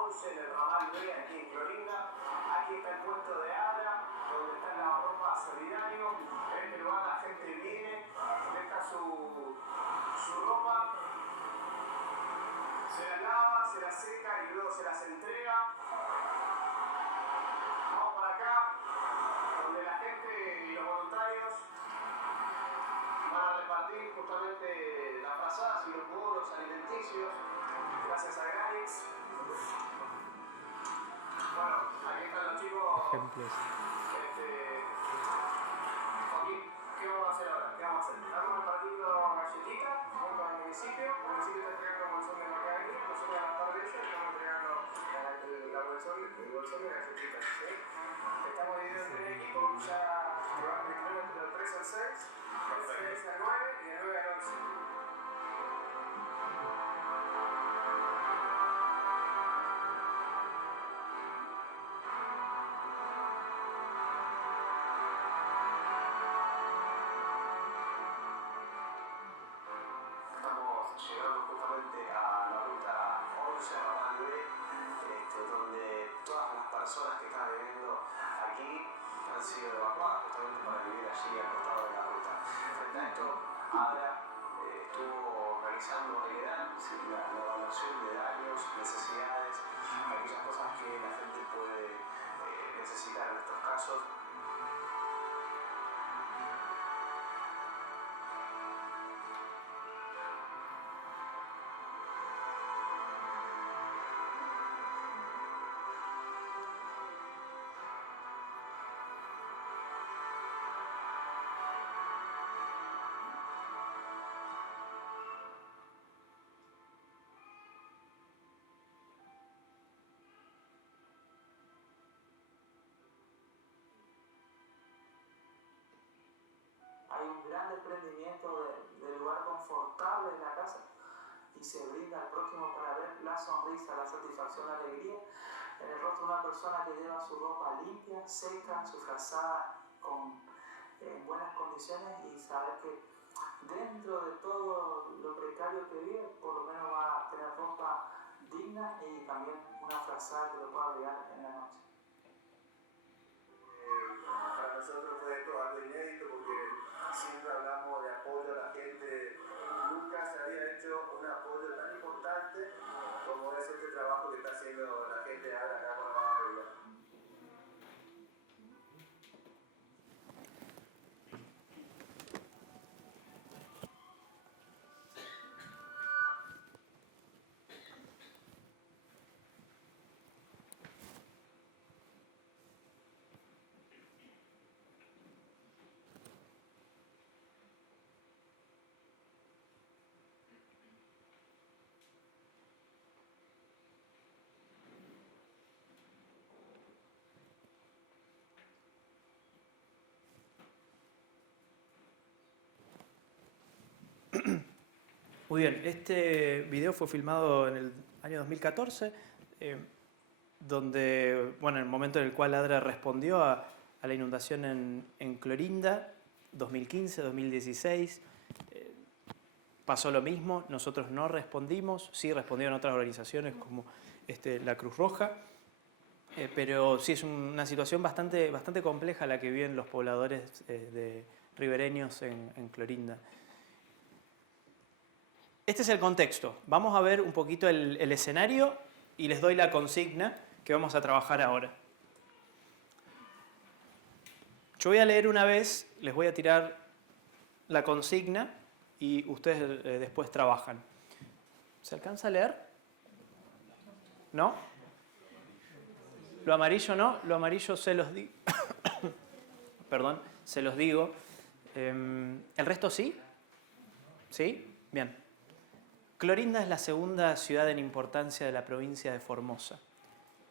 11 del ramal B aquí en Clorinda. Aquí está el puesto de ADRA, donde está el lavarropa solidario. En este lugar la gente viene, deja su ropa, se la lava, se la seca y luego se las entrega. Vamos para acá, donde la gente y los voluntarios van a repartir justamente las frazadas y los bonos alimenticios. Gracias a Granix. Bueno, aquí están los chicos. Ejemplos. Joaquín, ¿qué vamos a hacer ahora? ¿Qué vamos a hacer? Estamos repartiendo galletitas junto al municipio. El municipio está entregando bolsón de Macabí. Nosotros a la tarde de ellos estamos entregando el bolsón de galletitas. ¿Sí? Estamos divididos en 3 equipos. Ya llevamos el kilómetro del 3 al 6, del 6 al 9 y del 9 al 11. Llegando justamente a la ruta 11 ramal B, donde todas las personas que están viviendo aquí han sido evacuadas justamente para vivir allí al costado de la ruta. Frente a esto, ADRA estuvo realizando la evaluación de daños, necesidades, aquellas cosas que la gente puede necesitar en estos casos. Hay un gran desprendimiento del lugar confortable en la casa y se brinda al prójimo para ver la sonrisa, la satisfacción, la alegría en el rostro de una persona que lleva su ropa limpia, seca, su frazada con en buenas condiciones y saber que dentro de todo lo precario que vive, por lo menos va a tener ropa digna y también una frazada que lo pueda abrigar en la noche. Para nosotros fue esto algo inédito porque siempre hablamos de apoyo a la gente. Nunca se había hecho un apoyo tan importante como es este trabajo que está haciendo la gente de ADRA acá con la Baja Vida. Muy bien, este video fue filmado en el año 2014, donde, bueno, en el momento en el cual ADRA respondió a la inundación en Clorinda, 2015, 2016. Pasó lo mismo, nosotros no respondimos, sí respondieron otras organizaciones como la Cruz Roja, pero sí es una situación bastante compleja la que viven los pobladores ribereños en Clorinda. Este es el contexto. Vamos a ver un poquito el escenario y les doy la consigna que vamos a trabajar ahora. Yo voy a leer una vez, les voy a tirar la consigna y ustedes después trabajan. ¿Se alcanza a leer? ¿No? Lo amarillo no, lo amarillo se los digo. Perdón, se los digo. ¿El resto sí? ¿Sí? Bien. Clorinda es la segunda ciudad en importancia de la provincia de Formosa,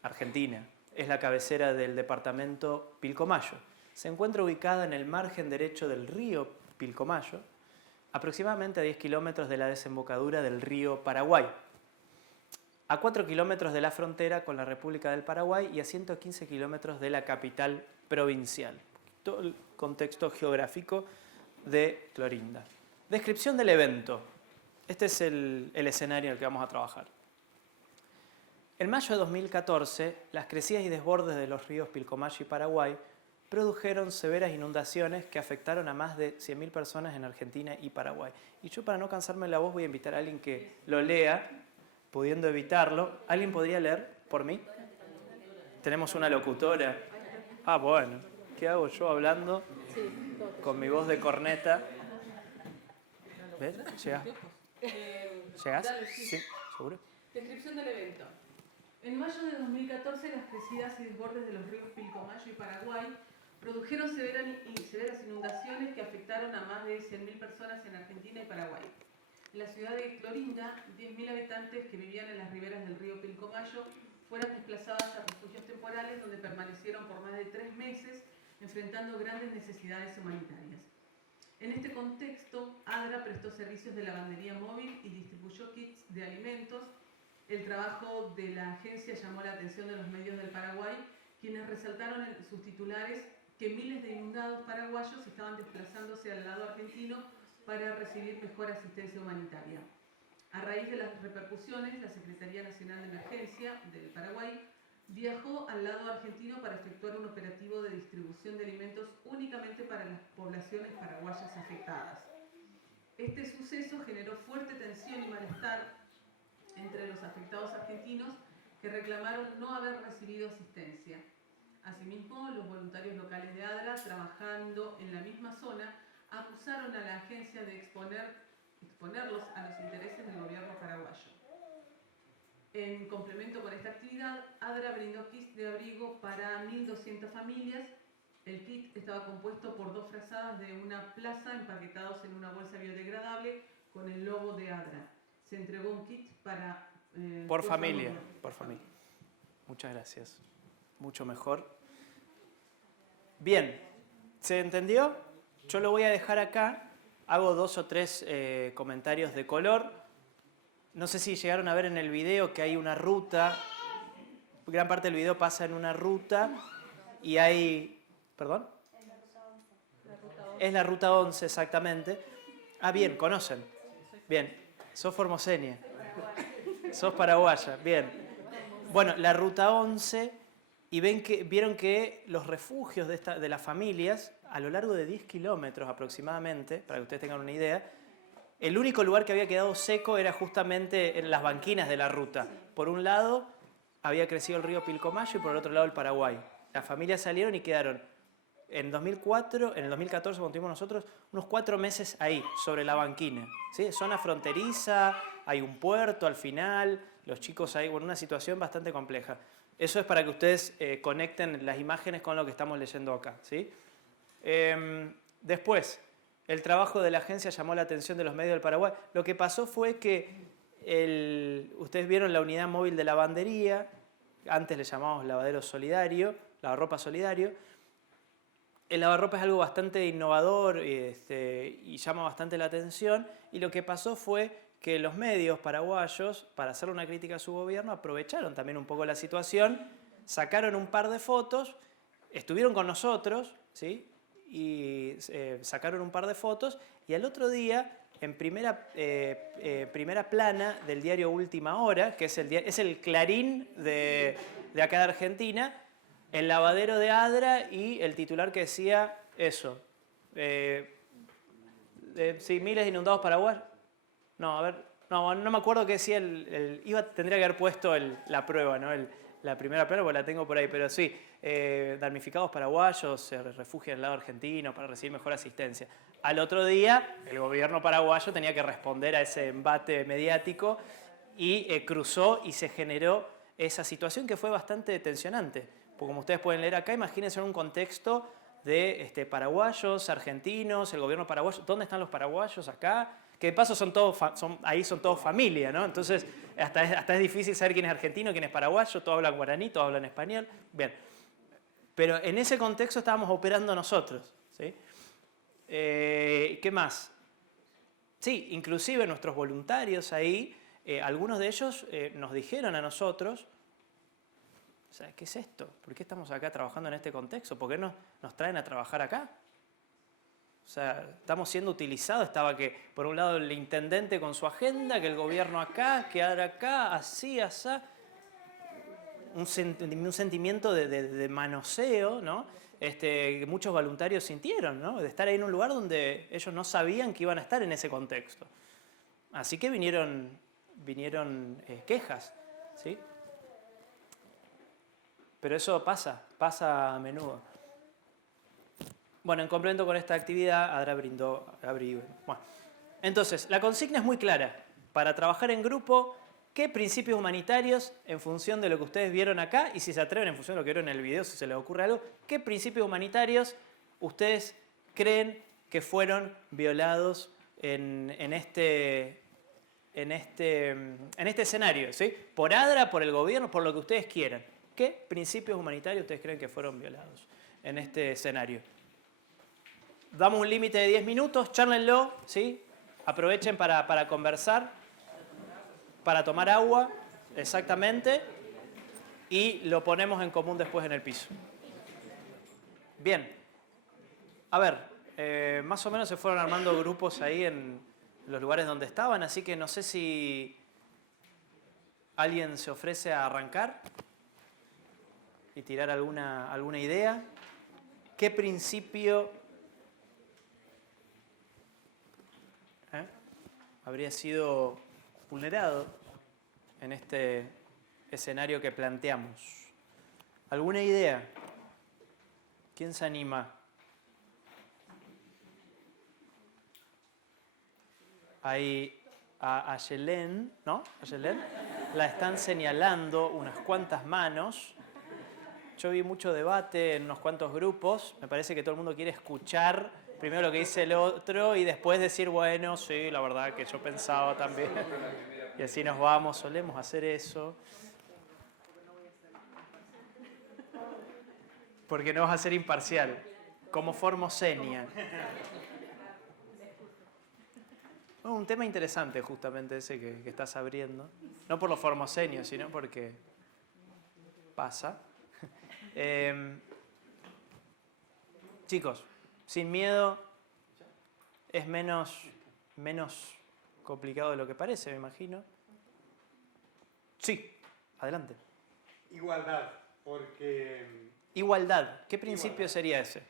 Argentina. Es la cabecera del departamento Pilcomayo. Se encuentra ubicada en el margen derecho del río Pilcomayo, aproximadamente a 10 kilómetros de la desembocadura del río Paraguay, a 4 kilómetros de la frontera con la República del Paraguay y a 115 kilómetros de la capital provincial. Todo el contexto geográfico de Clorinda. Descripción del evento. Este es el escenario en el que vamos a trabajar. En mayo de 2014, las crecidas y desbordes de los ríos Pilcomayo y Paraguay produjeron severas inundaciones que afectaron a más de 100.000 personas en Argentina y Paraguay. Y yo, para no cansarme la voz, voy a invitar a alguien que lo lea, pudiendo evitarlo. ¿Alguien podría leer por mí? Tenemos una locutora. Ah, bueno. ¿Qué hago yo hablando con mi voz de corneta? ¿Ves? Llega. ¿Llegas? Sí, seguro. Descripción del evento. En mayo de 2014, las crecidas y desbordes de los ríos Pilcomayo y Paraguay produjeron severas inundaciones que afectaron a más de 100.000 personas en Argentina y Paraguay. En la ciudad de Clorinda, 10.000 habitantes que vivían en las riberas del río Pilcomayo fueron desplazadas a refugios temporales donde permanecieron por más de 3 meses enfrentando grandes necesidades humanitarias. En este contexto, ADRA prestó servicios de lavandería móvil y distribuyó kits de alimentos. El trabajo de la agencia llamó la atención de los medios del Paraguay, quienes resaltaron en sus titulares que miles de inundados paraguayos estaban desplazándose al lado argentino para recibir mejor asistencia humanitaria. A raíz de las repercusiones, la Secretaría Nacional de Emergencia del Paraguay viajó al lado argentino para efectuar un operativo de distribución de alimentos únicamente para las poblaciones paraguayas afectadas. Este suceso generó fuerte tensión y malestar entre los afectados argentinos que reclamaron no haber recibido asistencia. Asimismo, los voluntarios locales de ADRA, trabajando en la misma zona, acusaron a la agencia de exponerlos a los intereses del gobierno paraguayo. En complemento con esta actividad, ADRA brindó kits de abrigo para 1.200 familias. El kit estaba compuesto por 2 frazadas de una plaza empaquetados en una bolsa biodegradable con el logo de ADRA. Se entregó un kit para... por familia. Muchas gracias. Mucho mejor. Bien, ¿se entendió? Yo lo voy a dejar acá. Hago 2 o 3 comentarios de color. No sé si llegaron a ver en el video que hay una ruta. Gran parte del video pasa en una ruta y hay... ¿Perdón? En la ruta 11. Es la ruta 11 exactamente. Ah, bien, conocen. Bien, sos formoseña. Sos paraguaya, bien. Bueno, la ruta 11, y vieron que los refugios de las familias, a lo largo de 10 kilómetros aproximadamente, para que ustedes tengan una idea, el único lugar que había quedado seco era justamente en las banquinas de la ruta. Por un lado había crecido el río Pilcomayo y por el otro lado el Paraguay. Las familias salieron y quedaron en 2004, en el 2014 cuando estuvimos nosotros, unos 4 meses ahí, sobre la banquina. ¿Sí? Zona fronteriza, hay un puerto al final, los chicos ahí, bueno, una situación bastante compleja. Eso es para que ustedes conecten las imágenes con lo que estamos leyendo acá. ¿Sí? Después, el trabajo de la agencia llamó la atención de los medios del Paraguay. Lo que pasó fue que ustedes vieron la unidad móvil de lavandería, antes le llamábamos lavadero solidario, lavarropa solidario. El lavarropa es algo bastante innovador y llama bastante la atención, y lo que pasó fue que los medios paraguayos, para hacer una crítica a su gobierno, aprovecharon también un poco la situación, sacaron un par de fotos, estuvieron con nosotros, ¿sí? Y sacaron un par de fotos, y al otro día, en primera plana del diario Última Hora, que es el Clarín de acá de Argentina, el lavadero de Adra y el titular que decía eso. Sí, miles de inundados paraguayos. No, a ver, no me acuerdo qué decía tendría que haber puesto la prueba, ¿no? La primera plana, porque la tengo por ahí, pero sí, damnificados paraguayos se refugian en el lado argentino para recibir mejor asistencia. Al otro día, el gobierno paraguayo tenía que responder a ese embate mediático y cruzó y se generó esa situación que fue bastante tensionante. Porque como ustedes pueden leer acá, imagínense en un contexto de paraguayos, argentinos, el gobierno paraguayo. ¿Dónde están los paraguayos acá? Que de paso son todos familia, ¿no? Entonces hasta es difícil saber quién es argentino, quién es paraguayo, todos hablan guaraní, todos hablan español. Bien, pero en ese contexto estábamos operando nosotros, ¿sí? ¿Qué más? Sí, inclusive nuestros voluntarios ahí, algunos de ellos nos dijeron a nosotros, o sea, ¿qué es esto? ¿Por qué estamos acá trabajando en este contexto? ¿Por qué nos traen a trabajar acá? O sea, estamos siendo utilizados. Estaba que, por un lado, el intendente con su agenda, que el gobierno acá, que ahora acá, así, asá. Un sentimiento de manoseo, ¿no? Que muchos voluntarios sintieron, ¿no? De estar ahí en un lugar donde ellos no sabían que iban a estar en ese contexto. Así que vinieron quejas, ¿sí? Pero eso pasa a menudo. Bueno, en complemento con esta actividad, Adra brindó. Bueno, entonces, la consigna es muy clara. Para trabajar en grupo, ¿qué principios humanitarios, en función de lo que ustedes vieron acá, y si se atreven en función de lo que vieron en el video, si se les ocurre algo, qué principios humanitarios ustedes creen que fueron violados en este escenario, ¿sí? Por Adra, por el gobierno, por lo que ustedes quieran? ¿Qué principios humanitarios ustedes creen que fueron violados en este escenario? Damos un límite de 10 minutos, chárlenlo, ¿sí? Aprovechen para conversar, para tomar agua, exactamente, y lo ponemos en común después en el piso. Bien. A ver, más o menos se fueron armando grupos ahí en los lugares donde estaban, así que no sé si alguien se ofrece a arrancar y tirar alguna idea. ¿Qué principio habría sido vulnerado en este escenario que planteamos? ¿Alguna idea? ¿Quién se anima? Ahí a Yelén, ¿no? A Yelén la están señalando unas cuantas manos. Yo vi mucho debate en unos cuantos grupos. Me parece que todo el mundo quiere escuchar primero lo que dice el otro y después decir, bueno, sí, la verdad que yo pensaba también. Y así nos vamos, solemos hacer eso. Porque no vas a ser imparcial, como formosenia. Bueno, un tema interesante justamente ese que estás abriendo. No por los formosenios, sino porque pasa. Chicos, sin miedo, es menos complicado de lo que parece, me imagino. Sí, adelante. Igualdad, porque Igualdad. ¿Qué principio sería ese?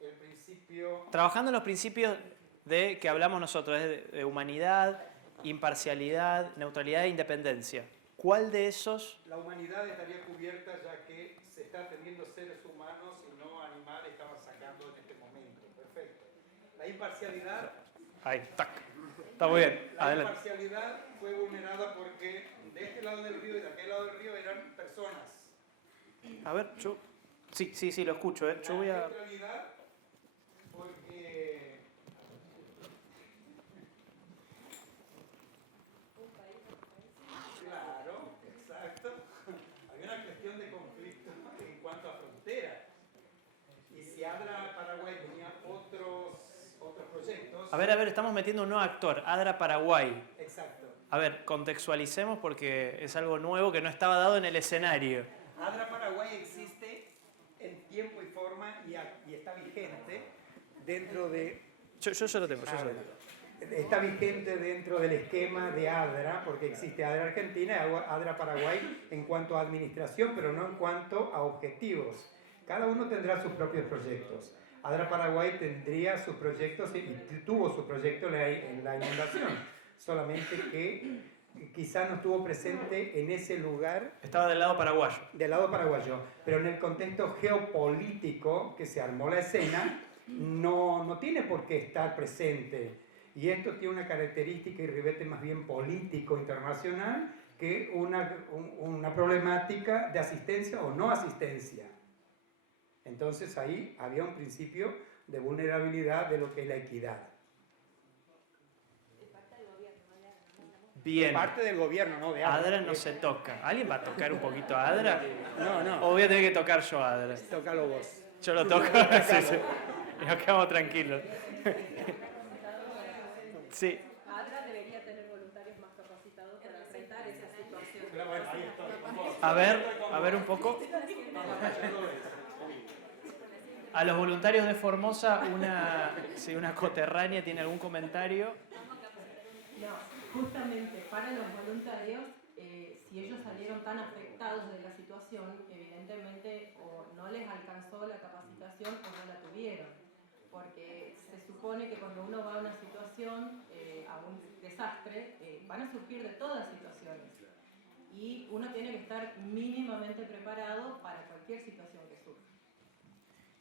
el principio... Trabajando en los principios de que hablamos nosotros, de humanidad, imparcialidad, neutralidad e independencia. ¿Cuál de esos? La humanidad estaría cubierta ya que se está atendiendo seres humanos y no animales estaban sacando en este momento. Perfecto. La imparcialidad... Ahí, tac. Está muy bien. La Adelante. imparcialidad fue vulnerada porque de este lado del río y de aquel lado del río eran personas. A ver, yo... Sí, lo escucho. Yo voy La a... neutralidad porque... Claro, exacto. Hay una cuestión de conflicto en cuanto a fronteras. Y si ADRA Paraguay tenía otros proyectos... A ver, estamos metiendo un nuevo actor, ADRA Paraguay. Exacto. A ver, contextualicemos porque es algo nuevo que no estaba dado en el escenario. ADRA Paraguay existe en tiempo y forma y está vigente dentro de... Yo lo tengo, yo lo tengo. Está vigente dentro del esquema de ADRA, porque existe ADRA Argentina y ADRA Paraguay en cuanto a administración, pero no en cuanto a objetivos. Cada uno tendrá sus propios proyectos. ADRA Paraguay tendría sus proyectos y tuvo su proyecto en la inundación, solamente que quizás no estuvo presente en ese lugar. Estaba del lado paraguayo. Del lado paraguayo, pero en el contexto geopolítico que se armó la escena, no tiene por qué estar presente. Y esto tiene una característica y ribete más bien político internacional que una problemática de asistencia o no asistencia. Entonces ahí había un principio de vulnerabilidad de lo que es la equidad. Bien. Parte del gobierno, no de ADRA. ADRA no se toca. ¿Alguien va a tocar un poquito a ADRA? No. ¿O voy a tener que tocar yo a ADRA? Tócalo vos. Yo lo toco. Sí. Y nos quedamos tranquilos. Sí. ADRA debería tener voluntarios más capacitados para enfrentar esa situación. A ver un poco. A los voluntarios de Formosa, una coterránea tiene algún comentario. No, justamente para los voluntarios, si ellos salieron tan afectados de la situación, evidentemente o no les alcanzó la capacitación o no la tuvieron. Porque se supone que cuando uno va a una situación, a un desastre, van a surgir de todas situaciones. Y uno tiene que estar mínimamente preparado para cualquier situación que surja.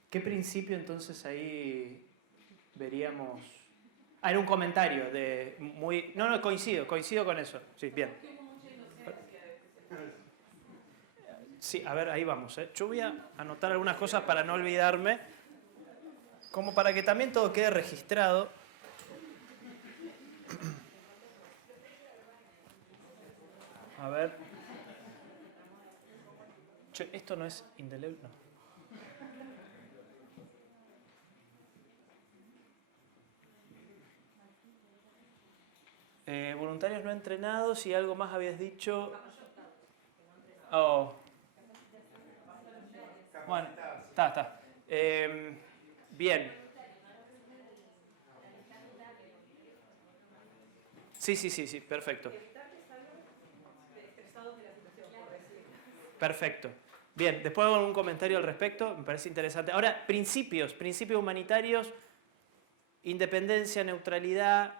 ¿Qué principio entonces ahí veríamos? Ah, era un comentario de muy... No, coincido con eso. Sí, bien. Sí, a ver, ahí vamos. Yo voy a anotar algunas cosas para no olvidarme, como para que también todo quede registrado. A ver. Che, ¿esto no es indeleble? No. Voluntarios no entrenados y algo más habías dicho. Oh. Bueno, está. Bien. Sí, perfecto. Perfecto. Bien, después hago un comentario al respecto, me parece interesante. Ahora, principios humanitarios, independencia, neutralidad,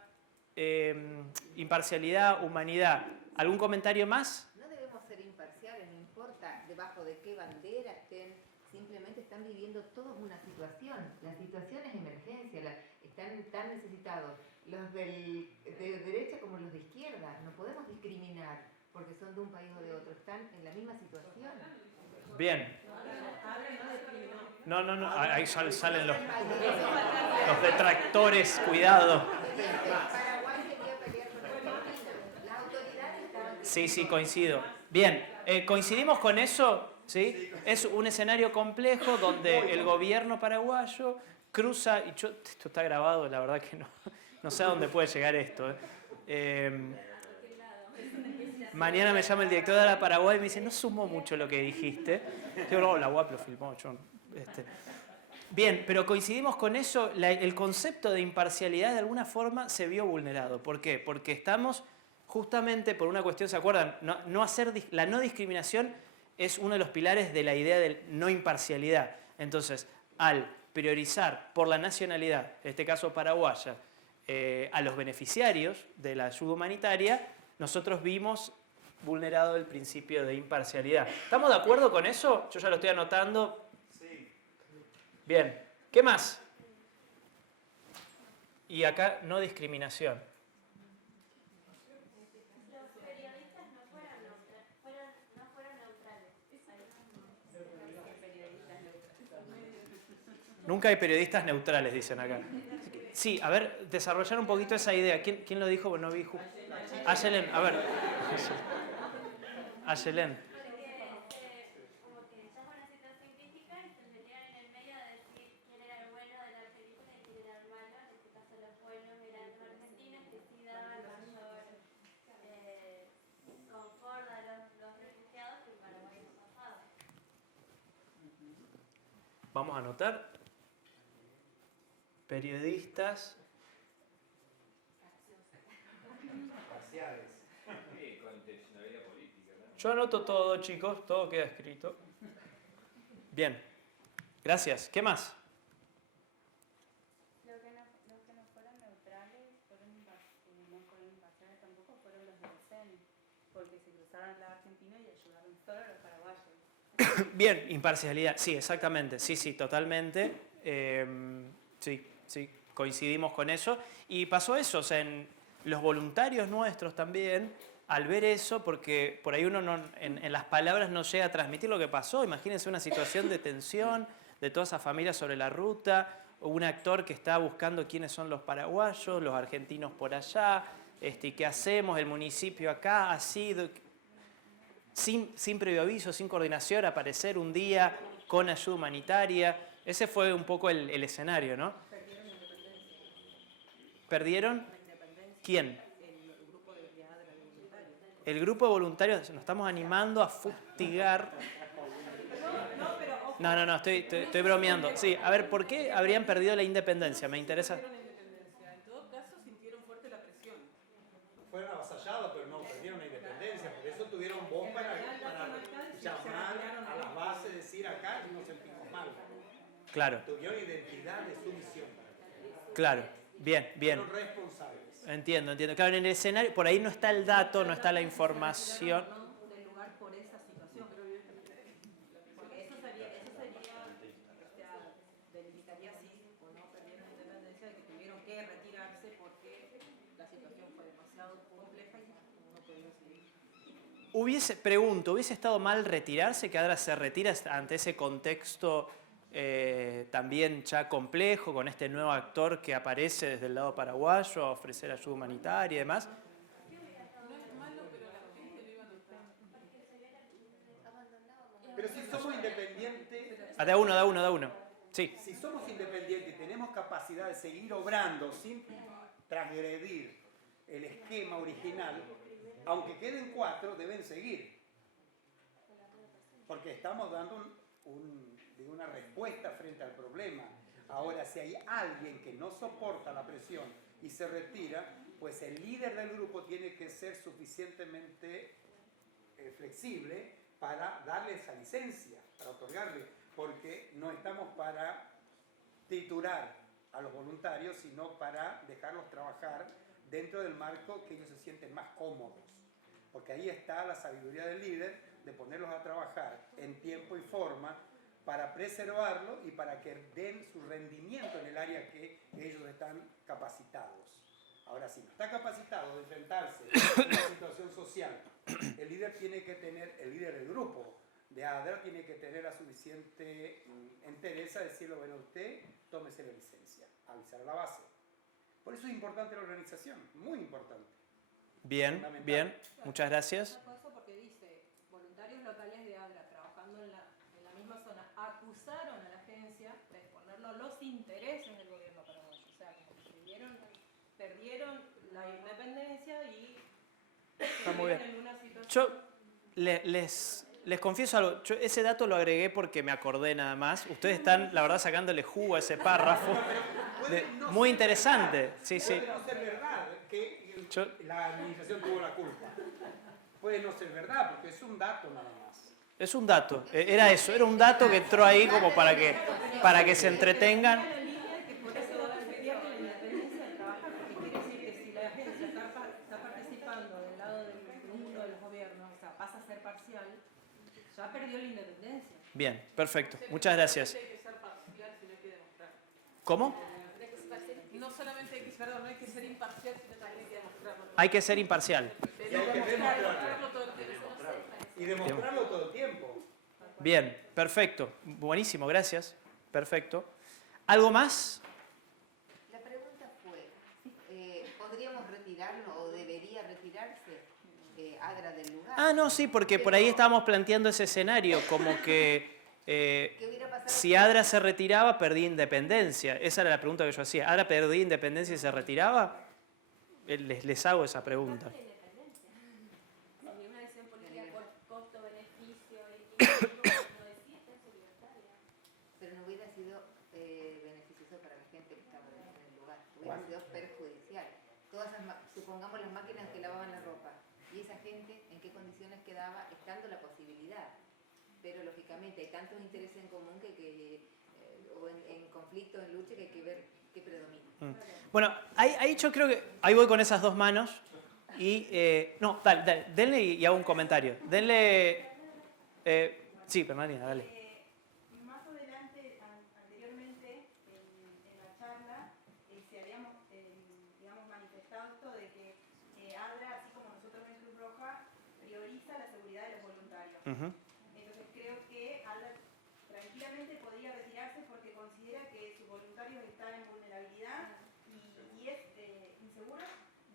imparcialidad, humanidad. ¿Algún comentario más? No debemos ser imparciales, no importa debajo de qué bandera estén, simplemente están viviendo todos una situación. La situación es emergencia, están tan necesitados los de derecha como los de izquierda. No podemos discriminar porque son de un país o de otro, están en la misma situación. Bien. No, ahí salen los detractores, cuidado. Sí, coincido. Bien, coincidimos con eso, ¿sí? Es un escenario complejo donde el gobierno paraguayo cruza, y esto está grabado, la verdad que no sé a dónde puede llegar esto. Mañana me llama el director de la Paraguay y me dice, no sumó mucho lo que dijiste. Yo, no, la UAP lo filmó, yo... Bien, pero coincidimos con eso, el concepto de imparcialidad de alguna forma se vio vulnerado. ¿Por qué? Porque estamos justamente por una cuestión, ¿se acuerdan? La no discriminación es uno de los pilares de la idea de no imparcialidad. Entonces, al priorizar por la nacionalidad, en este caso paraguaya, a los beneficiarios de la ayuda humanitaria, nosotros vimos vulnerado el principio de imparcialidad. ¿Estamos de acuerdo con eso? Yo ya lo estoy anotando. Bien, ¿qué más? Y acá no discriminación. Los periodistas no fueron neutrales. Nunca hay periodistas neutrales, dicen acá. Sí, a ver, desarrollar un poquito esa idea. ¿Quién lo dijo? Bueno, no vi justo. Ayelen, a ver. Ayelen. Como que ya fue una situación crítica y se metieron en el medio a decir quién era el bueno de la película y quién era el malo. En este caso los buenos eran los argentinos que sí daban mayor confort a los refugiados que en Paraguay no pasaba. Vamos a anotar. Periodistas. Parciales. Yo anoto todo, chicos, todo queda escrito. Bien, gracias. ¿Qué más? Los que no fueron neutrales, no fueron imparciales tampoco, fueron los del CEN, porque se cruzaron la Argentina y ayudaron solo a los paraguayos. Bien, imparcialidad. Sí, exactamente. Sí, totalmente. Sí, coincidimos con eso. Y pasó eso, o sea, en los voluntarios nuestros también, al ver eso, porque por ahí uno en las palabras no llega a transmitir lo que pasó. Imagínense una situación de tensión de toda esa familia sobre la ruta, o un actor que está buscando quiénes son los paraguayos, los argentinos por allá, qué hacemos, el municipio acá, así, sin previo aviso, sin coordinación, aparecer un día con ayuda humanitaria. Ese fue un poco el escenario, ¿no? Perdieron la independencia. ¿Perdieron? La independencia. ¿Quién? El grupo de ADRA, de voluntarios. El grupo de voluntarios, nos estamos animando a fustigar. No, estoy bromeando. Sí, a ver, ¿por qué habrían perdido la independencia? Me interesa. Perdieron la independencia. En todo caso, sintieron fuerte la presión. Fueron avasallados, pero no perdieron la independencia. Por eso tuvieron voz para llamar a las bases, decir acá y nos sentimos mal. Claro, Tuvieron identidad de su misión. claro. Bien. Fueron responsables. Entiendo. Claro, en el escenario, por ahí no está el dato, no está la información. Del lugar por esa situación. Porque eso sería delimitaría si o no perdieron la independencia, de que tuvieron que retirarse porque la situación fue demasiado compleja y no pudieron seguir. ¿Hubiese estado mal retirarse? Que ahora se retira ante ese contexto también ya complejo, con este nuevo actor que aparece desde el lado paraguayo a ofrecer ayuda humanitaria y demás. Pero si somos independientes, Da uno. Sí. si somos independientes y tenemos capacidad de seguir obrando sin transgredir el esquema original, aunque queden 4, deben seguir. Porque estamos dando una respuesta frente al problema. Ahora, si hay alguien que no soporta la presión y se retira, pues el líder del grupo tiene que ser suficientemente flexible para darle esa licencia, para otorgarle, porque no estamos para triturar a los voluntarios, sino para dejarlos trabajar dentro del marco que ellos se sienten más cómodos. Porque ahí está la sabiduría del líder de ponerlos a trabajar en tiempo y forma para preservarlo y para que den su rendimiento en el área que ellos están capacitados. Ahora, si no está capacitado de enfrentarse a una situación social, el líder del grupo de ADRA tiene que tener la suficiente entereza de decirle, bueno, usted tómese la licencia, avisar a la base. Por eso es importante la organización, muy importante. Bien, muchas gracias. Una cosa porque dice, voluntarios locales de ADRA trabajando en la misma zona acusaron a la agencia de exponerlo a los intereses del gobierno paraguayo. O sea, como que perdieron la independencia y Está muy bien. en una situación... Yo les les confieso algo, yo ese dato lo agregué porque me acordé nada más. Ustedes están, la verdad, sacándole jugo a ese párrafo. Muy interesante, sí, sí. Puede no ser verdad que la administración tuvo la culpa. Puede no ser verdad, porque es un dato nada más. Es un dato, era eso, era un dato que entró ahí como para que se entretengan. La línea que por eso pierde la independencia de trabajar, porque quiere decir que si la agencia está participando del lado de uno de los gobiernos, o sea, pasa a ser parcial, ya perdió la independencia. Bien, perfecto, muchas gracias. No hay que ser parcial, sino hay que demostrar. ¿Cómo? No solamente hay que, perdón, no hay que ser imparcial, sino también hay que demostrarlo. Hay que ser imparcial. Y hay que demostrarlo. Todo el tiempo. Y demostrarlo todo el tiempo. Bien, perfecto, buenísimo, gracias, perfecto. ¿Algo más? La pregunta fue, ¿podríamos retirarlo o debería retirarse Adra del lugar? Ah, no, sí, porque por ahí estábamos planteando ese escenario, como que ¿Qué hubiera pasado si Adra se retiraba, perdía independencia. Esa era la pregunta que yo hacía. ¿Adra perdía independencia y se retiraba? Les hago esa pregunta. Una decisión política por costo-beneficio y no decía su libertaria. Pero no hubiera sido beneficioso para la gente que estaba en el lugar, hubiera sido perjudicial. Supongamos las máquinas que lavaban la ropa, y esa gente en qué condiciones quedaba estando la posibilidad. Pero lógicamente hay tantos intereses en común o en conflicto, en lucha, que hay que ver qué predomina. Bueno, ahí yo creo que ahí voy con esas dos manos y no, dale, denle y hago un comentario. Denle, sí, Bernardina, dale. Más adelante, anteriormente, en la charla, se habíamos digamos, manifestado esto de que ADRA, así como nosotros en Cruz Roja, prioriza la seguridad de los voluntarios. Entonces creo que ADRA tranquilamente podría retirarse porque considera que sus voluntarios están en vulnerabilidad y es inseguro,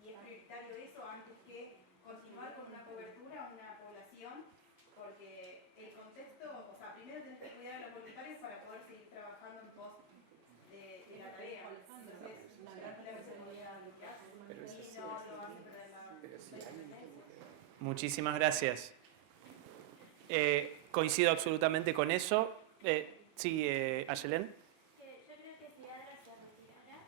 y es prioritario eso antes que continuar con una cobertura a una población, porque el contexto, o sea, primero tenés que cuidar a los voluntarios para poder seguir trabajando en pos de la tarea. Entonces, tranquilamente podría y no lo hace perder la independencia. Muchísimas gracias. Coincido absolutamente con eso. Sí, Ayelen. Yo creo que si Adra se retirara,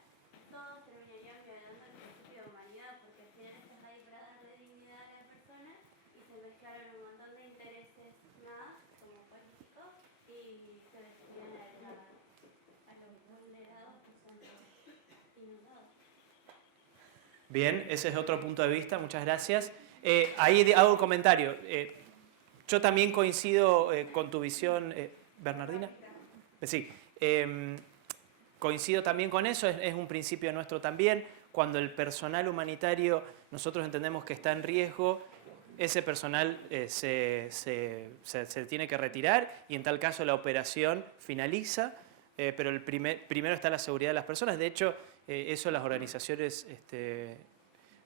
todos terminarían violando el principio de humanidad, porque al final estás ahí para darle dignidad a la persona y se mezclaron un montón de intereses nada, como políticos, y se desvían a los vulnerados que son los inundados. Bien, ese es otro punto de vista, muchas gracias. Ahí hago un comentario. Yo también coincido con tu visión, Bernardina. Sí, coincido también con eso, es un principio nuestro también. Cuando el personal humanitario nosotros entendemos que está en riesgo, ese personal se tiene que retirar y en tal caso la operación finaliza, pero primero está la seguridad de las personas. De hecho, eso las organizaciones,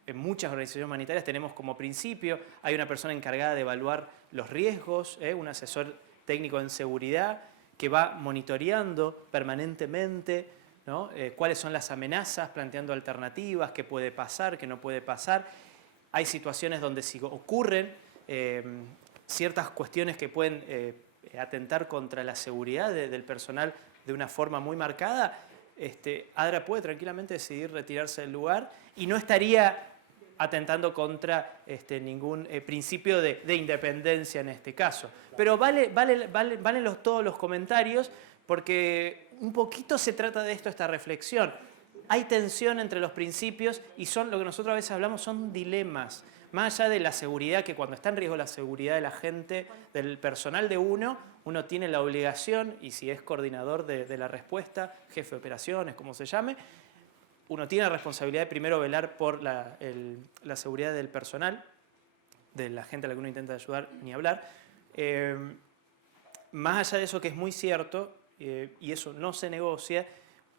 en muchas organizaciones humanitarias tenemos como principio, hay una persona encargada de evaluar los riesgos, un asesor técnico en seguridad que va monitoreando permanentemente, ¿no? Cuáles son las amenazas, planteando alternativas, qué puede pasar, qué no puede pasar. Hay situaciones donde si ocurren ciertas cuestiones que pueden atentar contra la seguridad del personal de una forma muy marcada, ADRA puede tranquilamente decidir retirarse del lugar y no estaría atentando contra ningún principio de independencia en este caso. Pero valen todos los comentarios porque un poquito se trata de esto, esta reflexión. Hay tensión entre los principios y son lo que nosotros a veces hablamos, son dilemas. Más allá de la seguridad, que cuando está en riesgo la seguridad de la gente, del personal de uno tiene la obligación, y si es coordinador de la respuesta, jefe de operaciones, como se llame, uno tiene la responsabilidad de primero velar por la seguridad del personal, de la gente a la que uno intenta ayudar, ni hablar. Más allá de eso, que es muy cierto, y eso no se negocia,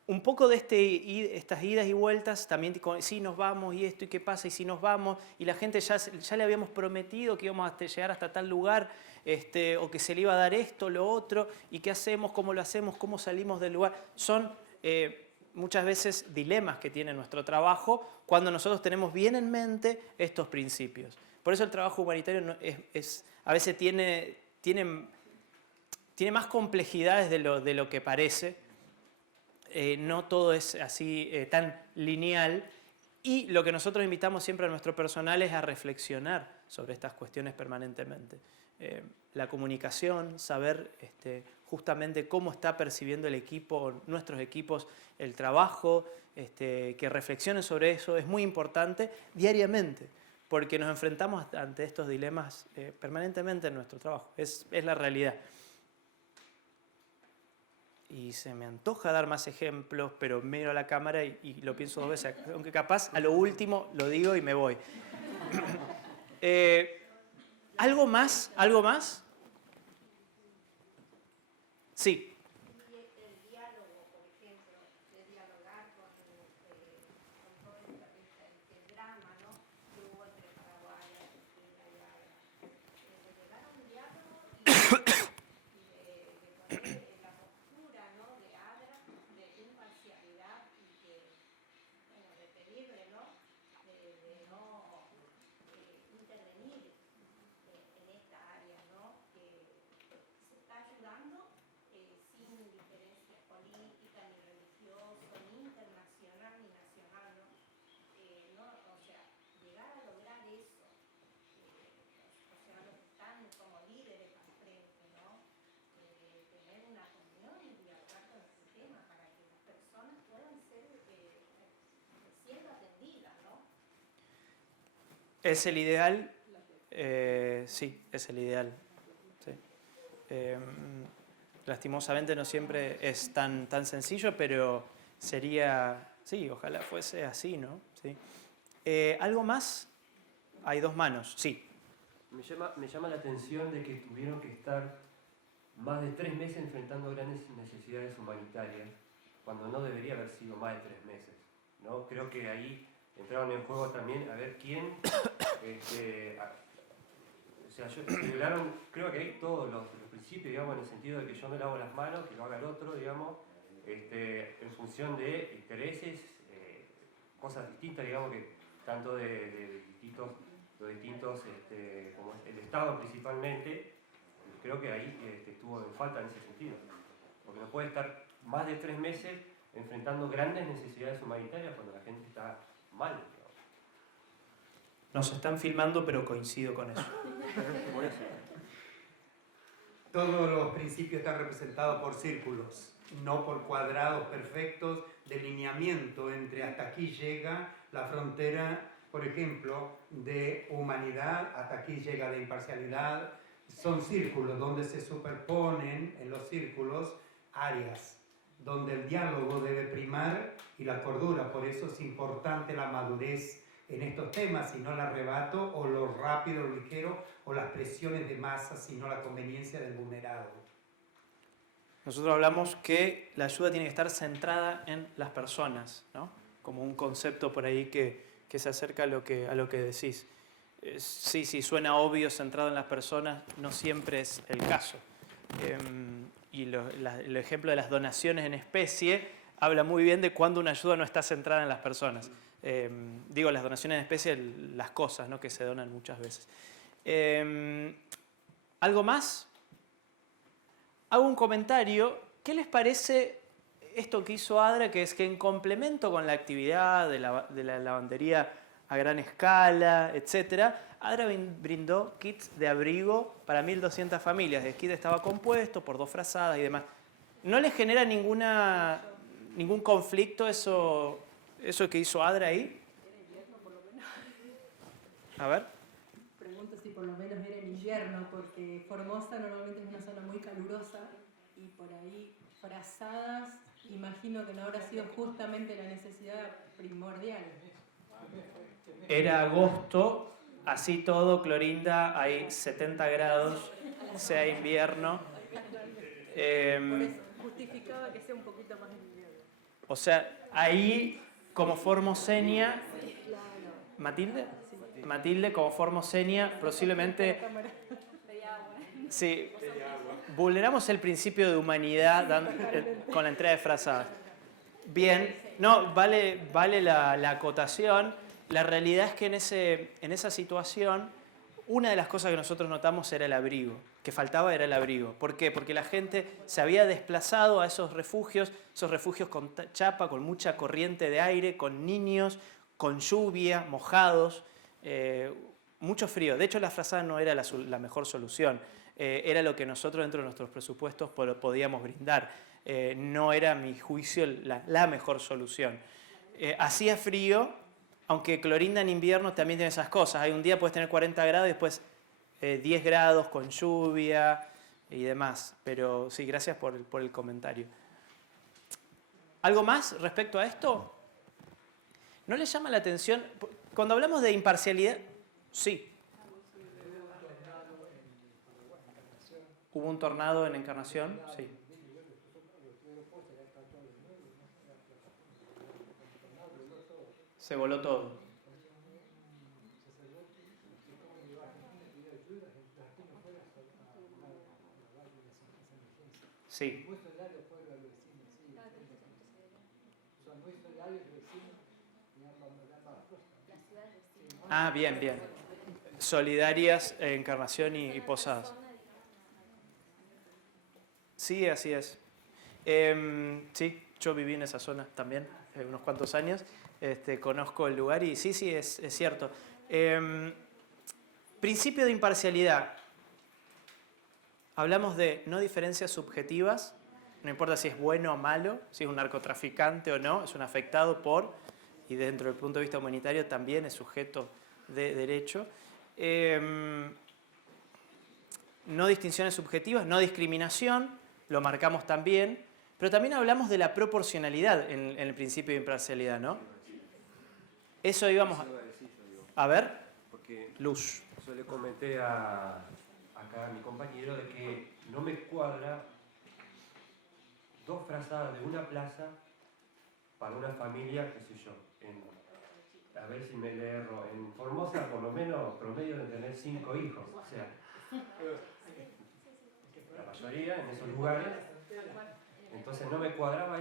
un poco de estas idas y vueltas, también si nos vamos y esto y qué pasa y si nos vamos, y la gente ya le habíamos prometido que íbamos a llegar hasta tal lugar, o que se le iba a dar esto, lo otro, y qué hacemos, cómo lo hacemos, cómo salimos del lugar. Son muchas veces dilemas que tiene nuestro trabajo cuando nosotros tenemos bien en mente estos principios. Por eso el trabajo humanitario a veces tiene tiene más complejidades de lo que parece. No todo es así tan lineal. Y lo que nosotros invitamos siempre a nuestro personal es a reflexionar sobre estas cuestiones permanentemente. La comunicación, saber justamente cómo está percibiendo el equipo, nuestros equipos, el trabajo, que reflexionen sobre eso es muy importante diariamente, porque nos enfrentamos ante estos dilemas permanentemente en nuestro trabajo. Es la realidad. Y se me antoja dar más ejemplos, pero miro a la cámara y lo pienso 2 veces. Aunque capaz a lo último lo digo y me voy. ¿Algo más? ¿Algo más? Sí. El diálogo, por ejemplo, de dialogar con todo el drama, ¿no?, que hubo entre Paraguay y Argentina y Agra. De llegar a un diálogo y de poner en la postura, ¿no?, de Agra, de imparcialidad y de pedirle, ¿no?, de no intervenir en esta área, ¿no?, que se está ayudando sin diferencia política, ni religiosa, ni internacional, ni nacional, ¿no? O sea, llegar a lograr eso, o sea, los que están como líderes al frente, ¿no? Tener una reunión y dialogar con este tema para que las personas puedan ser siendo atendidas, ¿no? ¿Es el ideal? Sí, es el ideal. Sí. Lastimosamente no siempre es tan sencillo, pero sería, sí, ojalá fuese así, ¿no? Sí. ¿Algo más? Hay 2 manos, sí. Me llama la atención de que tuvieron que estar más de 3 meses enfrentando grandes necesidades humanitarias, cuando no debería haber sido más de 3 meses, ¿no? Creo que ahí entraron en juego también a ver quién... o sea, violaron, creo que hay todos los principios, digamos, en el sentido de que yo me lavo las manos, que lo haga el otro, digamos, en función de intereses, cosas distintas, digamos, que tanto de distintos como el Estado principalmente, creo que ahí estuvo en falta en ese sentido. Porque no puede estar más de 3 meses enfrentando grandes necesidades humanitarias cuando la gente está mal. Nos están filmando, pero coincido con eso. Todos los principios están representados por círculos, no por cuadrados perfectos de lineamiento entre hasta aquí llega la frontera, por ejemplo, de humanidad, hasta aquí llega la imparcialidad. Son círculos donde se superponen en los círculos áreas, donde el diálogo debe primar y la cordura. Por eso es importante la madurez en estos temas, y no el arrebato o lo rápido, lo ligero, o las presiones de masa, sino la conveniencia del vulnerado. Nosotros hablamos que la ayuda tiene que estar centrada en las personas, ¿no? Como un concepto por ahí que se acerca a lo que decís. Sí, suena obvio, centrado en las personas, no siempre es el caso. Y el ejemplo de las donaciones en especie habla muy bien de cuando una ayuda no está centrada en las personas. Digo, las donaciones en especie, las cosas, ¿no?, que se donan muchas veces. ¿Algo más? Hago un comentario. ¿Qué les parece esto que hizo ADRA, que es que en complemento con la actividad de la lavandería a gran escala, etcétera, ADRA brindó kits de abrigo para 1.200 familias? El kit estaba compuesto por 2 frazadas y demás. ¿No les genera ningún conflicto eso que hizo ADRA ahí? Era invierno, por lo menos. A ver. Pregunto si por lo menos era en invierno, porque Formosa normalmente es una zona muy calurosa y por ahí frazadas, imagino que no habrá sido justamente la necesidad primordial. Era agosto, así todo, Clorinda, hay 70 grados, sea invierno. Por eso justificaba que sea un poquito más en invierno. O sea, ahí como formosenia, Matilde, como formosenia, posiblemente, sí, vulneramos el principio de humanidad con la entrega de frazadas. Bien, no, vale la acotación. La realidad es que en esa situación una de las cosas que nosotros notamos era el abrigo, que faltaba era el abrigo. ¿Por qué? Porque la gente se había desplazado a esos refugios con chapa, con mucha corriente de aire, con niños, con lluvia, mojados, mucho frío. De hecho, la frazada no era la mejor solución, era lo que nosotros dentro de nuestros presupuestos podíamos brindar. No era, a mi juicio, la mejor solución. Hacía frío. Aunque Clorinda en invierno también tiene esas cosas. Hay un día puedes tener 40 grados y después 10 grados con lluvia y demás. Pero sí, gracias por el comentario. ¿Algo más respecto a esto? ¿No les llama la atención? Cuando hablamos de imparcialidad, sí. ¿Hubo un tornado en Encarnación? Sí. Se voló todo. Sí. Ah, bien, bien. Solidarias, Encarnación y Posadas. Sí, así es. Sí, yo viví en esa zona también, unos cuantos años. Conozco el lugar y sí, es cierto. Principio de imparcialidad. Hablamos de no diferencias subjetivas, no importa si es bueno o malo, si es un narcotraficante o no, es un afectado por, y dentro del punto de vista humanitario también es sujeto de derecho. No distinciones subjetivas, no discriminación, lo marcamos también, pero también hablamos de la proporcionalidad en el principio de imparcialidad, ¿no? Eso íbamos a ver. Porque Luz. yo le comenté acá a mi compañero de que no me cuadra dos frazadas de una plaza para una familia, qué sé yo, a ver si me le erro, en Formosa por lo menos promedio de tener 5 hijos, o sea, la mayoría en esos lugares, entonces no me cuadraba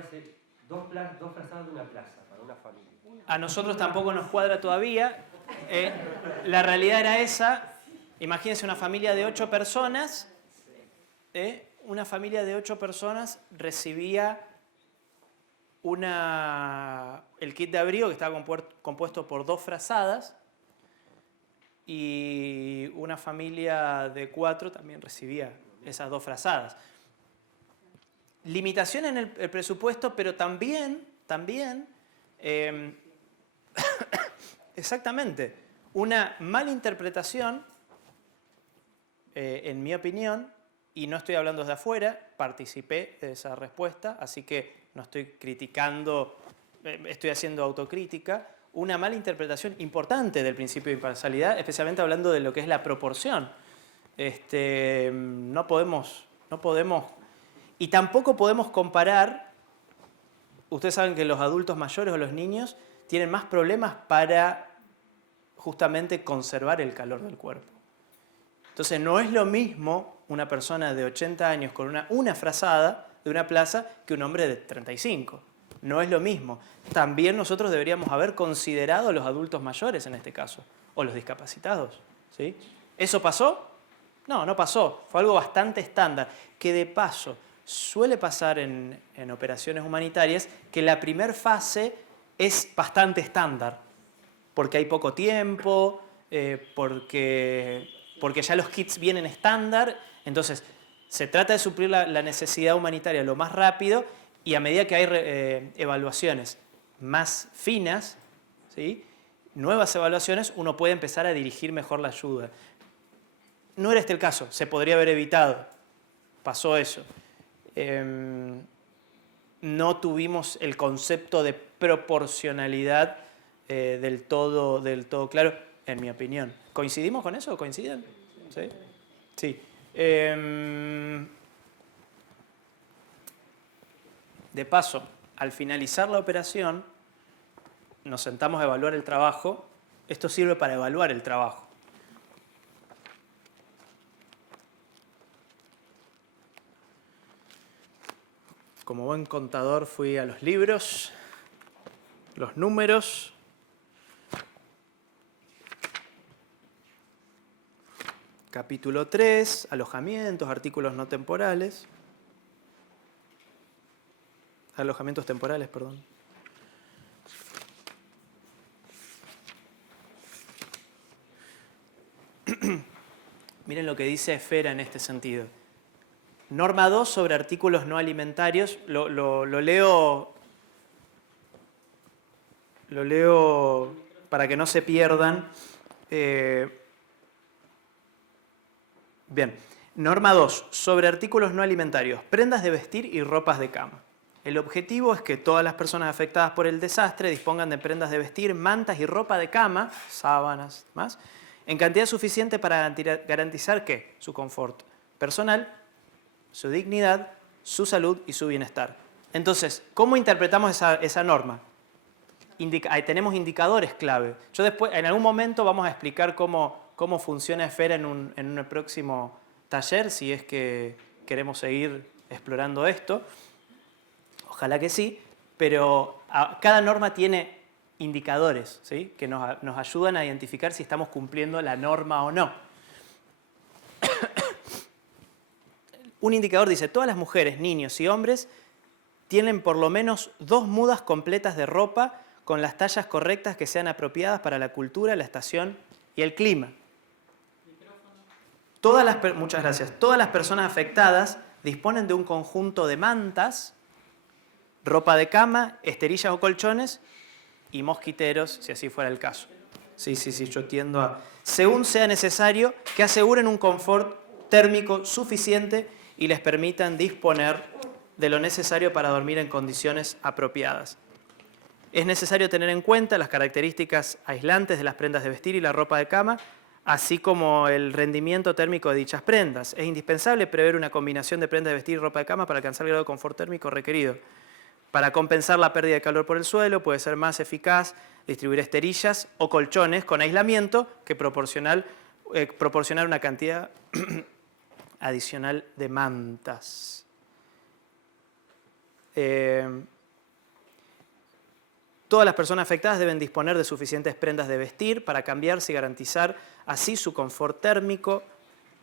dos frazadas de una plaza para una familia. A nosotros tampoco nos cuadra todavía. La realidad era esa. Imagínense una familia de 8 personas. Una familia de 8 personas recibía el kit de abrigo que estaba compuesto por 2 frazadas. Y una familia de 4 también recibía esas 2 frazadas. Limitación en el presupuesto, pero también exactamente, una mala interpretación, en mi opinión, y no estoy hablando desde afuera, participé de esa respuesta, así que no estoy criticando, estoy haciendo autocrítica, una mala interpretación importante del principio de imparcialidad, especialmente hablando de lo que es la proporción. No podemos, y tampoco podemos comparar. Ustedes saben que los adultos mayores o los niños tienen más problemas para justamente conservar el calor del cuerpo. Entonces no es lo mismo una persona de 80 años con una frazada de una plaza que un hombre de 35. No es lo mismo. También nosotros deberíamos haber considerado a los adultos mayores en este caso, o los discapacitados, ¿sí? ¿Eso pasó? No, no pasó. Fue algo bastante estándar, que de paso suele pasar en operaciones humanitarias que la primera fase es bastante estándar, porque hay poco tiempo, porque ya los kits vienen estándar, entonces se trata de suplir la necesidad humanitaria lo más rápido y a medida que hay evaluaciones más finas, ¿sí? Nuevas evaluaciones, uno puede empezar a dirigir mejor la ayuda. No era este el caso, se podría haber evitado, pasó eso. No tuvimos el concepto de proporcionalidad del todo claro, en mi opinión. ¿Coincidimos con eso? ¿Coinciden? ¿Sí? Sí. De paso, al finalizar la operación, nos sentamos a evaluar el trabajo. Esto sirve para evaluar el trabajo. Como buen contador fui a los libros, los números. capítulo 3, alojamientos, artículos no temporales. Alojamientos temporales, perdón. Miren lo que dice Esfera en este sentido. Norma 2 sobre artículos no alimentarios. Lo leo para que no se pierdan. Bien. Norma 2 sobre artículos no alimentarios. Prendas de vestir y ropas de cama. El objetivo es que todas las personas afectadas por el desastre dispongan de prendas de vestir, mantas y ropa de cama, sábanas, más, en cantidad suficiente para garantizar ¿qué? Su confort personal, su dignidad, su salud y su bienestar. Entonces, ¿cómo interpretamos esa norma? Ahí tenemos indicadores clave. Yo después, en algún momento vamos a explicar cómo funciona Esfera en un próximo taller, si es que queremos seguir explorando esto. Ojalá que sí, pero cada norma tiene indicadores, ¿sí? Que nos ayudan a identificar si estamos cumpliendo la norma o no. Un indicador dice, todas las mujeres, niños y hombres tienen por lo menos 2 mudas completas de ropa con las tallas correctas que sean apropiadas para la cultura, la estación y el clima. Muchas gracias. Todas las personas afectadas disponen de un conjunto de mantas, ropa de cama, esterillas o colchones y mosquiteros, si así fuera el caso. Sí, yo tiendo a... Según sea necesario, que aseguren un confort térmico suficiente y les permitan disponer de lo necesario para dormir en condiciones apropiadas. Es necesario tener en cuenta las características aislantes de las prendas de vestir y la ropa de cama, así como el rendimiento térmico de dichas prendas. Es indispensable prever una combinación de prendas de vestir y ropa de cama para alcanzar el grado de confort térmico requerido. Para compensar la pérdida de calor por el suelo, puede ser más eficaz distribuir esterillas o colchones con aislamiento que proporcionar una cantidad adicional de mantas. Todas las personas afectadas deben disponer de suficientes prendas de vestir para cambiarse y garantizar así su confort térmico,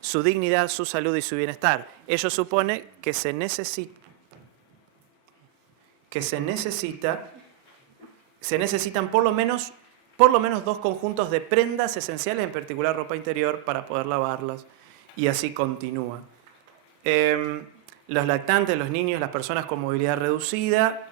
su dignidad, su salud y su bienestar. Ello supone que se necesitan por lo menos 2 conjuntos de prendas esenciales, en particular ropa interior, para poder lavarlas. Y así continúa. Los lactantes, los niños, las personas con movilidad reducida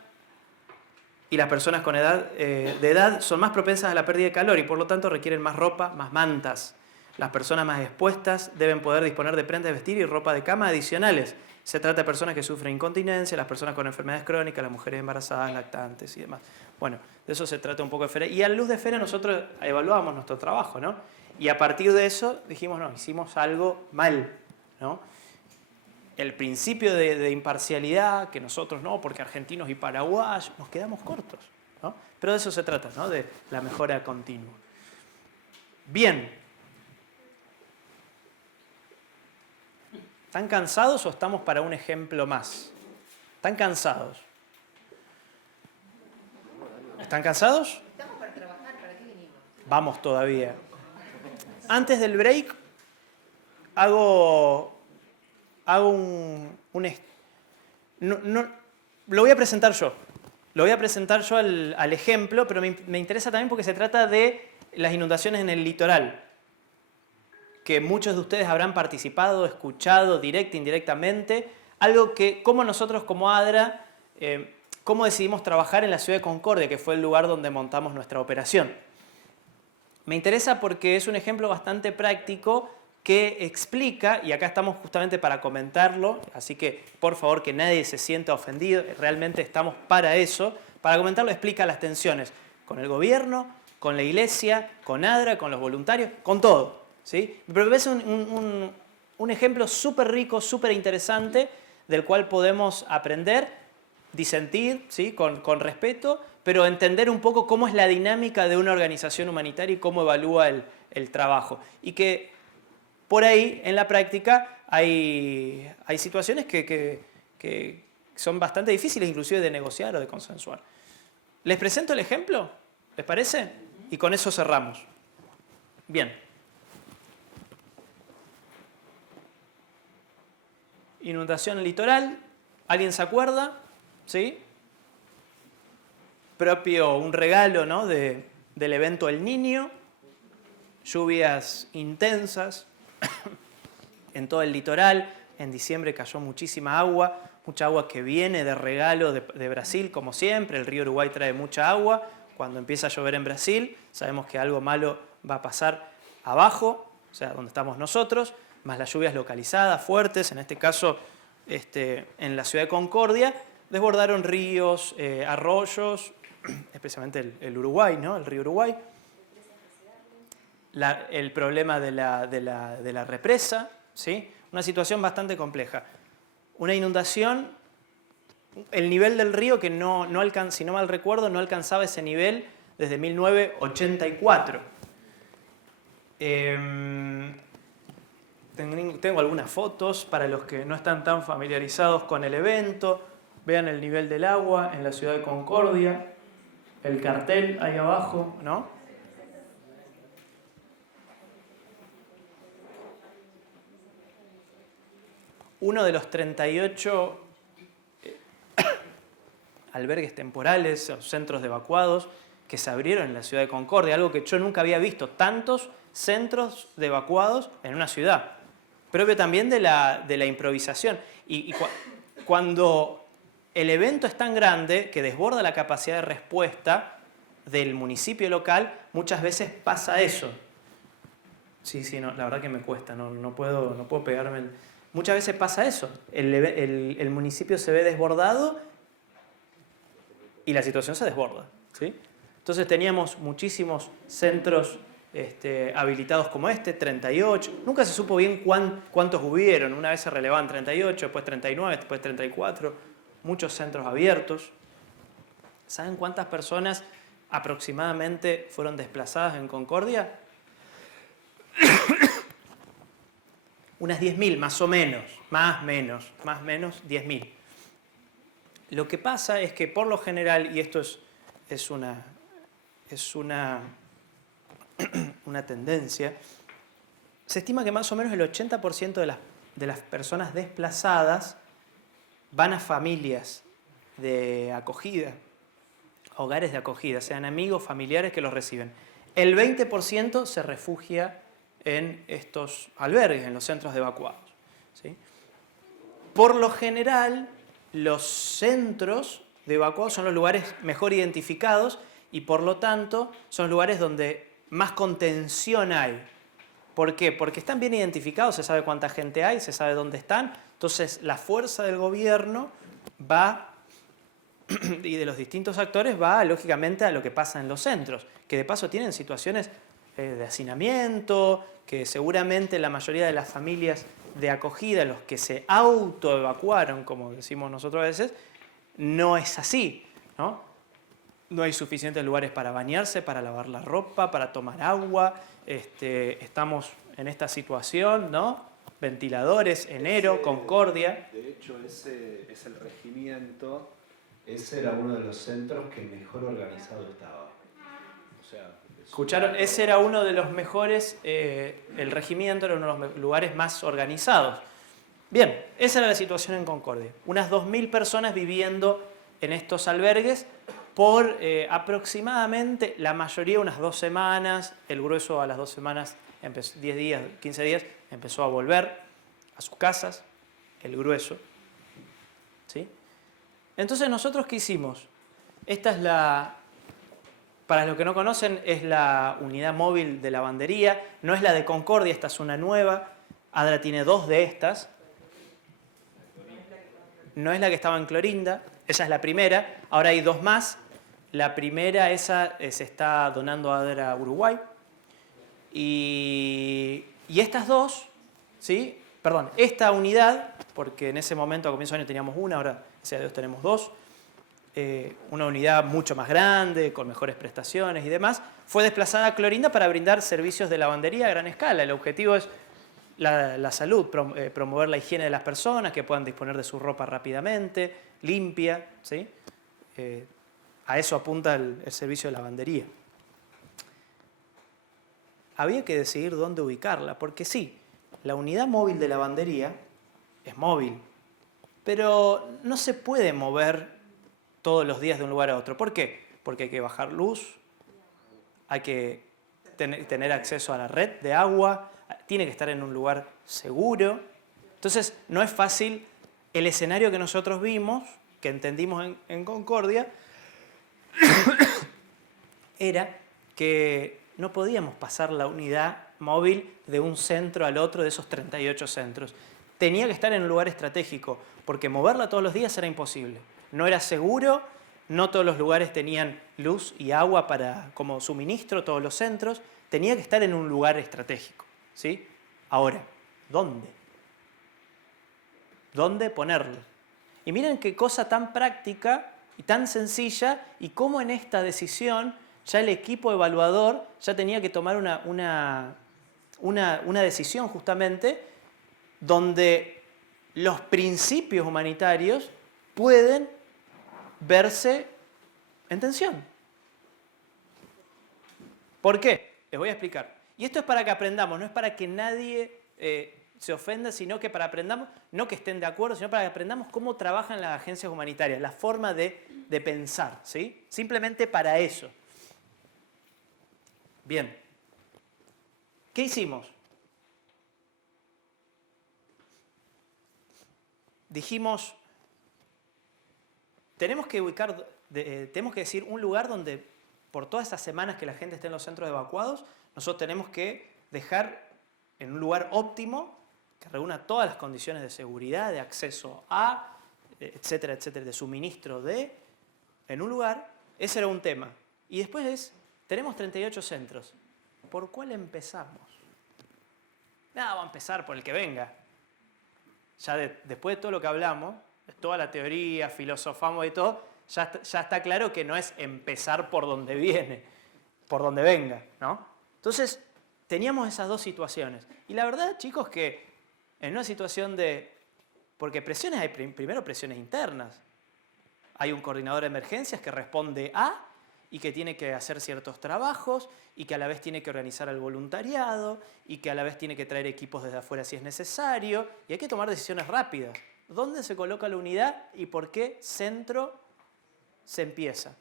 y las personas con de edad son más propensas a la pérdida de calor y por lo tanto requieren más ropa, más mantas. Las personas más expuestas deben poder disponer de prendas de vestir y ropa de cama adicionales. Se trata de personas que sufren incontinencia, las personas con enfermedades crónicas, las mujeres embarazadas, lactantes y demás. Bueno, de eso se trata un poco de Esfera. Y a luz de Esfera nosotros evaluamos nuestro trabajo, ¿no? Y a partir de eso dijimos, no, hicimos algo mal, ¿no? El principio de imparcialidad, que nosotros no, porque argentinos y paraguayos, nos quedamos cortos, ¿no? Pero de eso se trata, ¿no? De la mejora continua. Bien. ¿Están cansados o estamos para un ejemplo más? ¿Están cansados? ¿Están cansados? Estamos para trabajar, ¿para qué venimos? Vamos todavía. Antes del break, hago lo voy a presentar yo. Lo voy a presentar yo al ejemplo, pero me interesa también porque se trata de las inundaciones en el litoral, que muchos de ustedes habrán participado, escuchado directa e indirectamente, algo que, como nosotros como ADRA, cómo decidimos trabajar en la ciudad de Concordia, que fue el lugar donde montamos nuestra operación. Me interesa porque es un ejemplo bastante práctico que explica, y acá estamos justamente para comentarlo, así que por favor que nadie se sienta ofendido, realmente estamos para eso, para comentarlo explica las tensiones con el gobierno, con la iglesia, con ADRA, con los voluntarios, con todo, ¿sí? Pero es un ejemplo súper rico, súper interesante, del cual podemos aprender, disentir, ¿sí? con respeto, pero entender un poco cómo es la dinámica de una organización humanitaria y cómo evalúa el trabajo. Y que por ahí, en la práctica, hay situaciones que son bastante difíciles inclusive de negociar o de consensuar. ¿Les presento el ejemplo? ¿Les parece? Y con eso cerramos. Bien. inundación litoral, ¿alguien se acuerda? ¿Sí? Propio, un regalo, ¿no? del evento El Niño, lluvias intensas en todo el litoral. En diciembre cayó muchísima agua, mucha agua que viene de regalo de Brasil, como siempre. El río Uruguay trae mucha agua. Cuando empieza a llover en Brasil, sabemos que algo malo va a pasar abajo, o sea, donde estamos nosotros, más las lluvias localizadas, fuertes, en este caso en la ciudad de Concordia, desbordaron ríos, arroyos, especialmente el Uruguay, ¿no? El río Uruguay. El problema de la represa, ¿sí? Una situación bastante compleja. Una inundación, el nivel del río que si no mal recuerdo, no alcanzaba ese nivel desde 1984. Tengo algunas fotos para los que no están tan familiarizados con el evento. Vean el nivel del agua en la ciudad de Concordia, el cartel ahí abajo, ¿no? Uno de los 38 albergues temporales o centros de evacuados que se abrieron en la ciudad de Concordia, algo que yo nunca había visto, tantos centros de evacuados en una ciudad, propio también de la improvisación. Cuando el evento es tan grande que desborda la capacidad de respuesta del municipio local, muchas veces pasa eso. Sí, no, la verdad que me cuesta, no puedo pegarme. Muchas veces pasa eso, el municipio se ve desbordado y la situación se desborda, ¿sí? Entonces teníamos muchísimos centros habilitados como 38, nunca se supo bien cuántos hubieron, una vez se relevaban 38, después 39, después 34, muchos centros abiertos. ¿Saben cuántas personas aproximadamente fueron desplazadas en Concordia? Unas 10.000 más o menos, más menos 10.000. Lo que pasa es que por lo general, y esto es una tendencia, se estima que más o menos el 80% de las personas desplazadas van a familias de acogida, hogares de acogida, sean amigos, familiares que los reciben. El 20% se refugia en estos albergues, en los centros de evacuados, ¿sí? Por lo general, los centros de evacuados son los lugares mejor identificados y por lo tanto son lugares donde más contención hay. ¿Por qué? Porque están bien identificados, se sabe cuánta gente hay, se sabe dónde están, entonces la fuerza del gobierno va, y de los distintos actores, va lógicamente a lo que pasa en los centros, que de paso tienen situaciones de hacinamiento, que seguramente la mayoría de las familias de acogida, los que se autoevacuaron, como decimos nosotros a veces, no es así, ¿no? No hay suficientes lugares para bañarse, para lavar la ropa, para tomar agua. Estamos en esta situación, ¿no? Ventiladores, enero, Concordia. De hecho, ese es el regimiento, ese era uno de los centros que mejor organizado estaba. O sea, ¿escucharon? Ese era uno de los mejores, el regimiento era uno de los lugares más organizados. Bien, esa era la situación en Concordia. Unas 2.000 personas viviendo en estos albergues por aproximadamente, la mayoría unas 2 semanas, el grueso a las 2 semanas, 10 días, 15 días, empezó a volver a sus casas, el grueso, ¿sí? Entonces, ¿nosotros qué hicimos? Esta es para los que no conocen, es la unidad móvil de lavandería, no es la de Concordia, esta es una nueva, Adra tiene 2 de estas, no es la que estaba en Clorinda, esa es la primera, ahora hay 2 más. La primera, esa se está donando a Adra Uruguay. Y estas 2, ¿sí? Perdón, esta unidad, porque en ese momento a comienzo de año teníamos una, ahora gracias a Dios tenemos 2, una unidad mucho más grande, con mejores prestaciones y demás, fue desplazada a Clorinda para brindar servicios de lavandería a gran escala. El objetivo es la salud, promover la higiene de las personas, que puedan disponer de su ropa rápidamente, limpia, ¿sí? A eso apunta el servicio de lavandería. Había que decidir dónde ubicarla, porque sí, la unidad móvil de lavandería es móvil, pero no se puede mover todos los días de un lugar a otro. ¿Por qué? Porque hay que bajar luz, hay que tener acceso a la red de agua, tiene que estar en un lugar seguro. Entonces, no es fácil. El escenario que nosotros vimos, que entendimos en Concordia, era que no podíamos pasar la unidad móvil de un centro al otro de esos 38 centros. Tenía que estar en un lugar estratégico, porque moverla todos los días era imposible. No era seguro, no todos los lugares tenían luz y agua como suministro, todos los centros. Tenía que estar en un lugar estratégico, ¿sí? Ahora, ¿dónde? ¿Dónde ponerlo? Y miren qué cosa tan práctica y tan sencilla, y cómo en esta decisión ya el equipo evaluador ya tenía que tomar una decisión justamente donde los principios humanitarios pueden verse en tensión. ¿Por qué? Les voy a explicar. Y esto es para que aprendamos, no es para que nadie se ofenda, sino que para aprendamos, no que estén de acuerdo, sino para que aprendamos cómo trabajan las agencias humanitarias, la forma de pensar, ¿sí? Simplemente para eso. Bien. ¿Qué hicimos? Dijimos, tenemos que decir un lugar donde por todas estas semanas que la gente esté en los centros evacuados, nosotros tenemos que dejar en un lugar óptimo que reúna todas las condiciones de seguridad, de acceso a, etcétera, etcétera, de suministro en un lugar. Ese era un tema. Y después tenemos 38 centros. ¿Por cuál empezamos? Vamos a empezar por el que venga. Ya después de todo lo que hablamos, de toda la teoría, filosofamos y todo, ya está claro que no es empezar por donde viene, por donde venga, ¿no? Entonces, teníamos esas dos situaciones. Y la verdad, chicos, que en una situación porque presiones hay, primero presiones internas. Hay un coordinador de emergencias que responde y que tiene que hacer ciertos trabajos y que a la vez tiene que organizar el voluntariado y que a la vez tiene que traer equipos desde afuera si es necesario, y hay que tomar decisiones rápidas. ¿Dónde se coloca la unidad y por qué centro se empieza?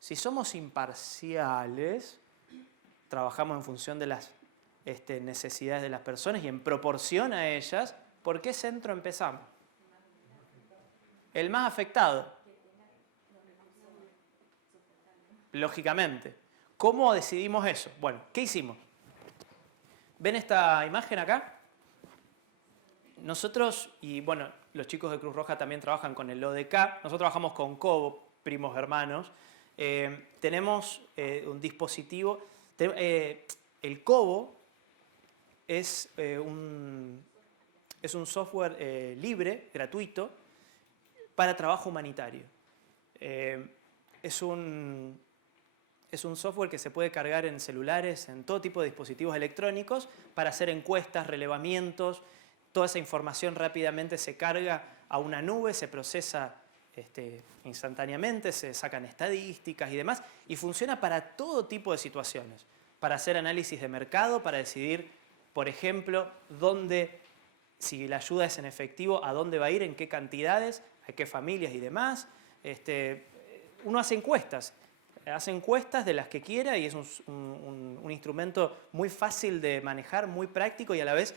Si somos imparciales, trabajamos en función de las necesidades de las personas y en proporción a ellas, ¿por qué centro empezamos? El más afectado. Lógicamente. ¿Cómo decidimos eso? Bueno, ¿qué hicimos? ¿Ven esta imagen acá? Nosotros, y bueno, los chicos de Cruz Roja también trabajan con el ODK, nosotros trabajamos con Cobo, primos hermanos, tenemos un dispositivo, el Cobo es un software libre, gratuito, para trabajo humanitario. Es un software que se puede cargar en celulares, en todo tipo de dispositivos electrónicos, para hacer encuestas, relevamientos. Toda esa información rápidamente se carga a una nube, se procesa instantáneamente, se sacan estadísticas y demás, y funciona para todo tipo de situaciones. Para hacer análisis de mercado, para decidir, por ejemplo, si la ayuda es en efectivo, a dónde va a ir, en qué cantidades, a qué familias y demás. Uno hace encuestas de las que quiera, y es un instrumento muy fácil de manejar, muy práctico, y a la vez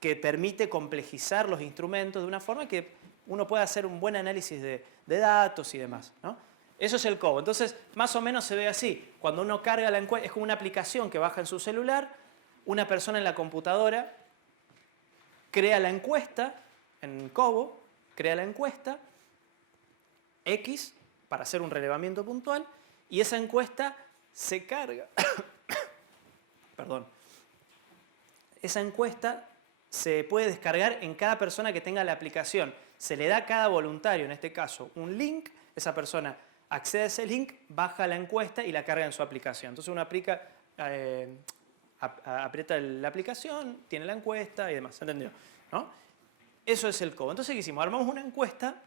que permite complejizar los instrumentos de una forma que uno pueda hacer un buen análisis de datos y demás, ¿no? Eso es el Cobo. Entonces, más o menos se ve así. Cuando uno carga la encuesta, es como una aplicación que baja en su celular, una persona en la computadora crea la encuesta en Cobo, crea la encuesta X para hacer un relevamiento puntual, y esa encuesta se carga. Perdón. Esa encuesta se puede descargar en cada persona que tenga la aplicación. Se le da a cada voluntario, en este caso, un link. Esa persona accede a ese link, baja la encuesta y la carga en su aplicación. Entonces uno aprieta la aplicación, tiene la encuesta y demás. ¿Entendió? ¿No? Eso es el Cobo. Entonces, ¿qué hicimos? Armamos una encuesta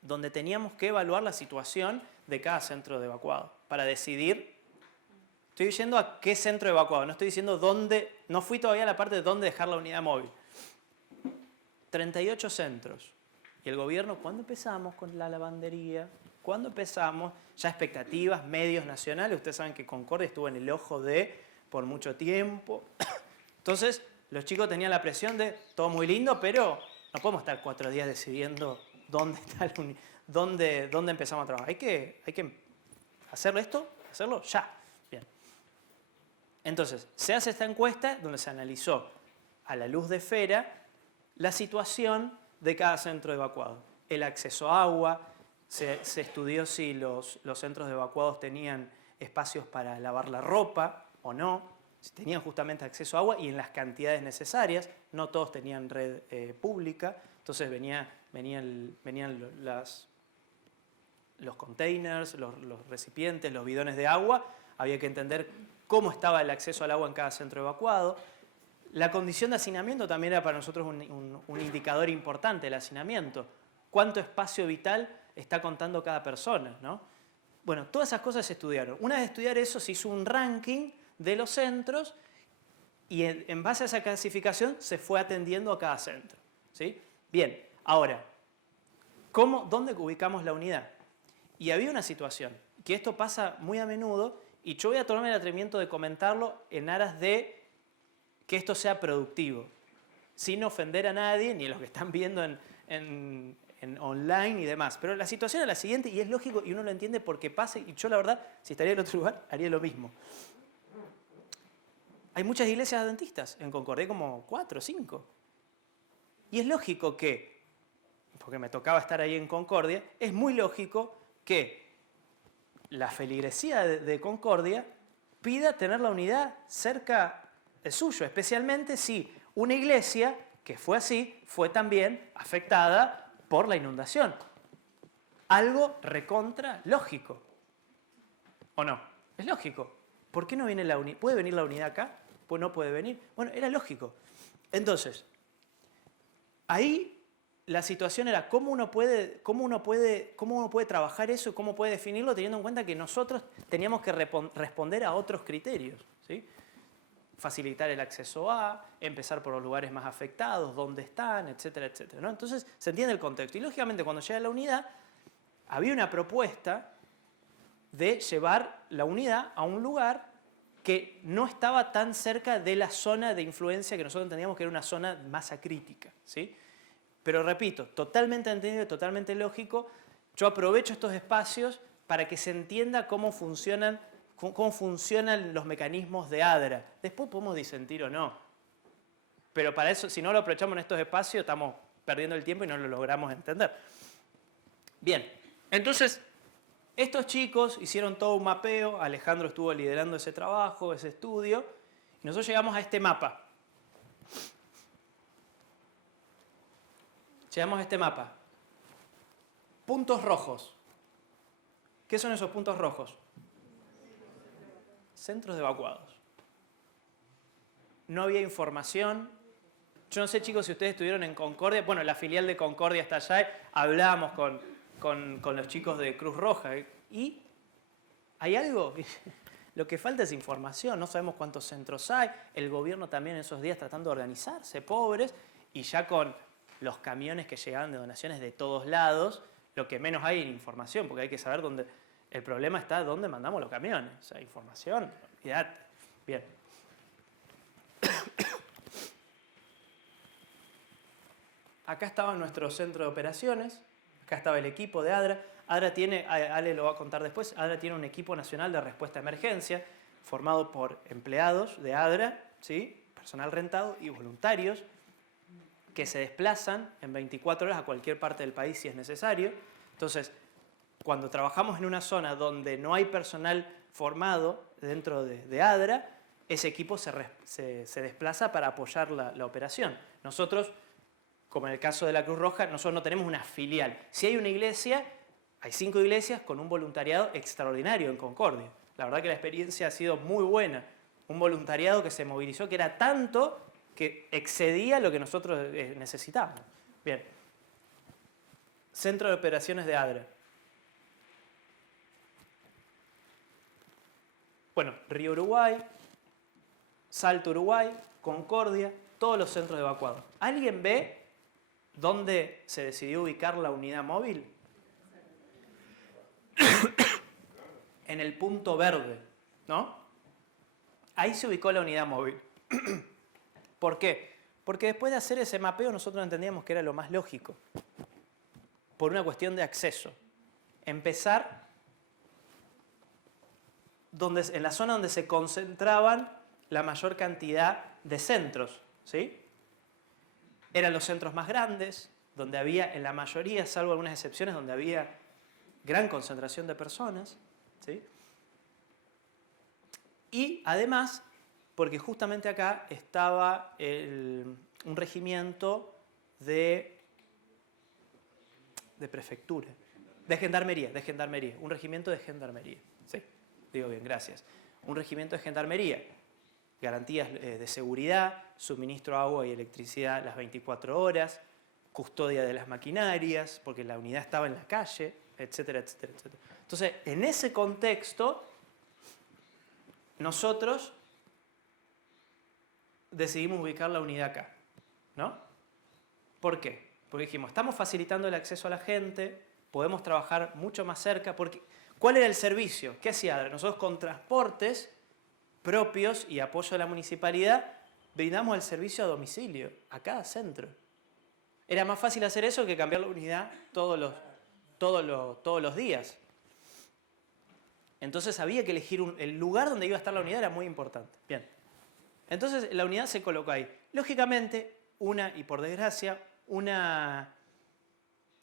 donde teníamos que evaluar la situación de cada centro de evacuado para decidir. Estoy diciendo a qué centro evacuado, no estoy diciendo dónde, no fui todavía a la parte de dónde dejar la unidad móvil. 38 centros. Y el gobierno, ¿cuándo empezamos con la lavandería? ¿Cuándo empezamos? Ya expectativas, medios nacionales. Ustedes saben que Concordia estuvo en el ojo por mucho tiempo. Entonces, los chicos tenían la presión de, todo muy lindo, pero no podemos estar 4 días decidiendo dónde empezamos a trabajar. Hay que hacerlo hacerlo ya. Bien. Entonces, se hace esta encuesta donde se analizó a la luz de esfera la situación de cada centro evacuado. El acceso a agua, se estudió si los centros evacuados tenían espacios para lavar la ropa o no, si tenían justamente acceso a agua y en las cantidades necesarias. No todos tenían red pública, entonces venían los containers, los recipientes, los bidones de agua. Había que entender cómo estaba el acceso al agua en cada centro evacuado. La condición de hacinamiento también era para nosotros un indicador importante, el hacinamiento. ¿Cuánto espacio vital está contando cada persona, ¿no? Bueno, todas esas cosas se estudiaron. Una vez de estudiar eso, se hizo un ranking de los centros y en base a esa clasificación se fue atendiendo a cada centro, ¿sí? Bien, ahora, ¿dónde ubicamos la unidad? Y había una situación, que esto pasa muy a menudo, y yo voy a tomarme el atrevimiento de comentarlo en aras de que esto sea productivo, sin ofender a nadie, ni a los que están viendo en online y demás. Pero la situación es la siguiente, y es lógico, y uno lo entiende porque pasa, y yo la verdad, si estaría en otro lugar, haría lo mismo. Hay muchas iglesias adventistas en Concordia, como 4 o 5. Y es lógico que, porque me tocaba estar ahí en Concordia, es muy lógico que la feligresía de Concordia pida tener la unidad cerca de suyo, especialmente si una iglesia, que fue así, fue también afectada por la inundación. Algo recontra lógico. ¿O no? Es lógico. ¿Por qué no viene la unidad? ¿Puede venir la unidad acá? Pues no puede venir. Bueno, era lógico. Entonces, ahí la situación era cómo uno puede trabajar eso y cómo puede definirlo, teniendo en cuenta que nosotros teníamos que responder a otros criterios, ¿sí? Facilitar el acceso a, empezar por los lugares más afectados, dónde están, etcétera, etcétera, ¿no? Entonces se entiende el contexto. Y lógicamente cuando llega la unidad, había una propuesta de llevar la unidad a un lugar que no estaba tan cerca de la zona de influencia que nosotros entendíamos que era una zona de masa crítica, ¿sí? Pero repito, totalmente entendido, totalmente lógico. Yo aprovecho estos espacios para que se entienda cómo funcionan los mecanismos de ADRA. Después podemos disentir o no. Pero para eso, si no lo aprovechamos en estos espacios, estamos perdiendo el tiempo y no lo logramos entender. Bien, entonces, estos chicos hicieron todo un mapeo. Alejandro estuvo liderando ese trabajo, ese estudio. Y nosotros llegamos a este mapa. Llegamos a este mapa. Puntos rojos. ¿Qué son esos puntos rojos? Centros evacuados. No había información. Yo no sé, chicos, si ustedes estuvieron en Concordia. Bueno, la filial de Concordia está allá. Hablábamos con los chicos de Cruz Roja. ¿Y hay algo? Lo que falta es información. No sabemos cuántos centros hay. El gobierno también en esos días tratando de organizarse, pobres. Y ya con los camiones que llegaban de donaciones de todos lados, lo que menos hay es información, porque hay que saber dónde. El problema está dónde mandamos los camiones. O sea, información, olvídate. Bien. Acá estaba nuestro centro de operaciones. Acá estaba el equipo de ADRA. ADRA tiene, Ale lo va a contar después, ADRA tiene un equipo nacional de respuesta a emergencia formado por empleados de ADRA, ¿sí? Personal rentado y voluntarios que se desplazan en 24 horas a cualquier parte del país si es necesario. Entonces, cuando trabajamos en una zona donde no hay personal formado dentro de ADRA, ese equipo se desplaza para apoyar la operación. Nosotros, como en el caso de la Cruz Roja, nosotros no tenemos una filial. Si hay una iglesia, hay 5 iglesias con un voluntariado extraordinario en Concordia. La verdad que la experiencia ha sido muy buena. Un voluntariado que se movilizó, que era tanto que excedía lo que nosotros necesitábamos. Bien. Centro de Operaciones de ADRA. Bueno, Río Uruguay, Salto Uruguay, Concordia, todos los centros evacuados. ¿Alguien ve ¿dónde se decidió ubicar la unidad móvil? En el punto verde, ¿no? Ahí se ubicó la unidad móvil. ¿Por qué? Porque después de hacer ese mapeo nosotros entendíamos que era lo más lógico. Por una cuestión de acceso. Empezar en la zona donde se concentraban la mayor cantidad de centros, ¿sí? Eran los centros más grandes, donde había, en la mayoría, salvo algunas excepciones, donde había gran concentración de personas, ¿sí? Y además, porque justamente acá estaba un regimiento de prefectura, de gendarmería, un regimiento de gendarmería, sí, digo bien, gracias. Un regimiento de gendarmería, garantías de seguridad, suministro de agua y electricidad las 24 horas, custodia de las maquinarias, porque la unidad estaba en la calle, etcétera, etcétera, etcétera. Entonces, en ese contexto, nosotros decidimos ubicar la unidad acá, ¿no? ¿Por qué? Porque dijimos, estamos facilitando el acceso a la gente, podemos trabajar mucho más cerca, porque ¿cuál era el servicio? ¿Qué hacía ADRA? Nosotros con transportes propios y apoyo de la municipalidad brindamos el servicio a domicilio, a cada centro. Era más fácil hacer eso que cambiar la unidad todos los días. Entonces había que elegir el lugar donde iba a estar la unidad, era muy importante. Bien. Entonces la unidad se colocó ahí. Lógicamente, y por desgracia,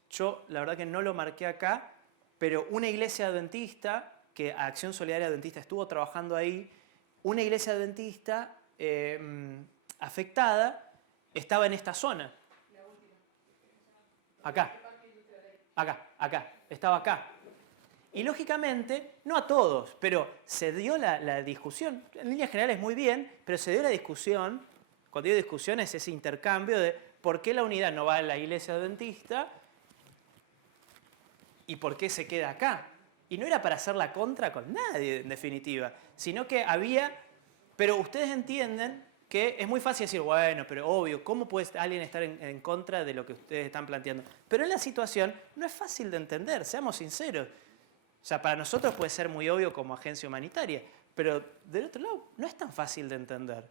yo la verdad que no lo marqué acá, pero una iglesia adventista, que Acción Solidaria Adventista estuvo trabajando ahí, una iglesia adventista afectada estaba en esta zona. Acá, estaba acá. Y lógicamente, no a todos, pero se dio la discusión, en líneas generales muy bien, pero se dio la discusión, cuando digo discusión es ese intercambio de por qué la unidad no va a la iglesia adventista y por qué se queda acá. Y no era para hacer la contra con nadie, en definitiva, sino que había, pero ustedes entienden que es muy fácil decir, bueno, pero obvio, ¿cómo puede alguien estar en contra de lo que ustedes están planteando? Pero en la situación no es fácil de entender, seamos sinceros. O sea, para nosotros puede ser muy obvio como agencia humanitaria, pero del otro lado no es tan fácil de entender.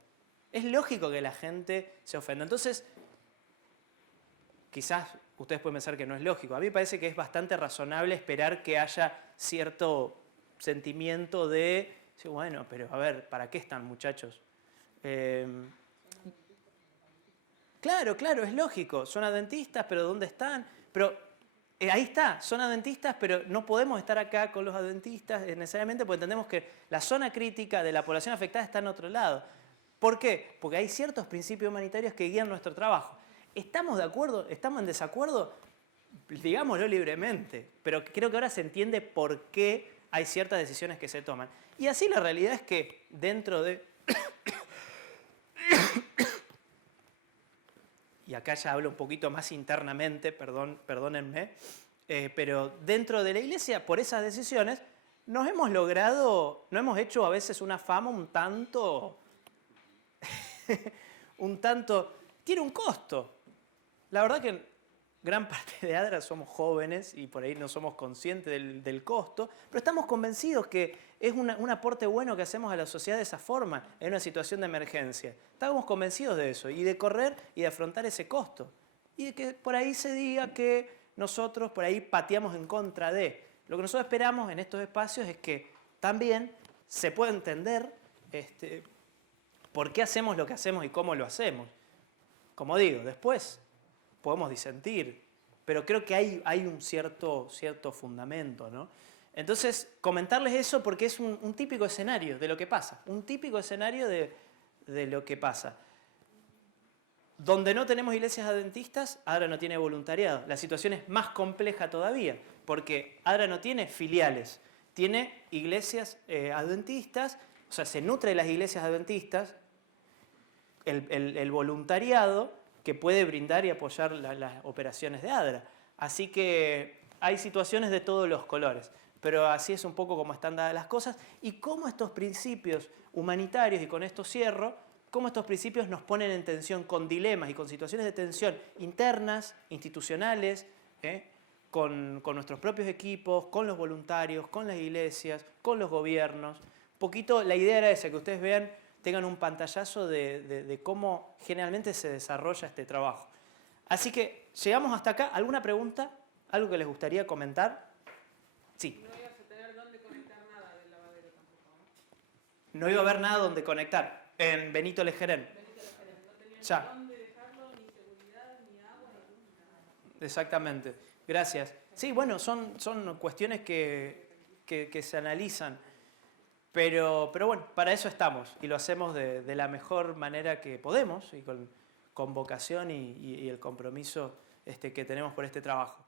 Es lógico que la gente se ofenda. Entonces, quizás ustedes pueden pensar que no es lógico. A mí me parece que es bastante razonable esperar que haya cierto sentimiento de, bueno, pero a ver, ¿para qué están, muchachos? Claro, es lógico. Son adventistas, pero ¿dónde están? Pero ahí está, son adventistas, pero no podemos estar acá con los adventistas necesariamente porque entendemos que la zona crítica de la población afectada está en otro lado. ¿Por qué? Porque hay ciertos principios humanitarios que guían nuestro trabajo. ¿Estamos de acuerdo? ¿Estamos en desacuerdo? Digámoslo libremente, pero creo que ahora se entiende por qué hay ciertas decisiones que se toman. Y así la realidad es que dentro de... y acá ya hablo un poquito más internamente, perdónenme, pero dentro de la iglesia, por esas decisiones, no hemos hecho a veces una fama un tanto, tiene un costo. La verdad que gran parte de ADRA somos jóvenes y por ahí no somos conscientes del costo, pero estamos convencidos que es un aporte bueno que hacemos a la sociedad de esa forma, en una situación de emergencia. Estamos convencidos de eso y de correr y de afrontar ese costo. Y de que por ahí se diga que nosotros por ahí pateamos en contra de. Lo que nosotros esperamos en estos espacios es que también se pueda entender por qué hacemos lo que hacemos y cómo lo hacemos. Como digo, después podemos disentir, pero creo que hay un cierto fundamento, ¿no? Entonces, comentarles eso porque es un típico escenario de lo que pasa, un típico escenario de lo que pasa. Donde no tenemos iglesias adventistas, ADRA no tiene voluntariado. La situación es más compleja todavía, porque ADRA no tiene filiales, tiene iglesias adventistas, o sea, se nutre de las iglesias adventistas, el voluntariado que puede brindar y apoyar las operaciones de ADRA. Así que hay situaciones de todos los colores, pero así es un poco como están dadas las cosas y cómo estos principios humanitarios, y con esto cierro, cómo estos principios nos ponen en tensión con dilemas y con situaciones de tensión internas, institucionales, con nuestros propios equipos, con los voluntarios, con las iglesias, con los gobiernos. Un poquito la idea era esa, que ustedes vean, tengan un pantallazo de cómo generalmente se desarrolla este trabajo. Así que llegamos hasta acá. ¿Alguna pregunta? ¿Algo que les gustaría comentar? Sí. No ibas a tener dónde conectar nada del lavadero tampoco, ¿no? No iba a haber nada donde conectar en Benito Lejerén. No tenía Ya. ni dónde dejarlo, ni seguridad, ni agua, ni luz, ni nada. Exactamente. Gracias. Sí, bueno, son cuestiones que se analizan. Pero bueno, para eso estamos y lo hacemos de la mejor manera que podemos y con vocación y el compromiso que tenemos por este trabajo.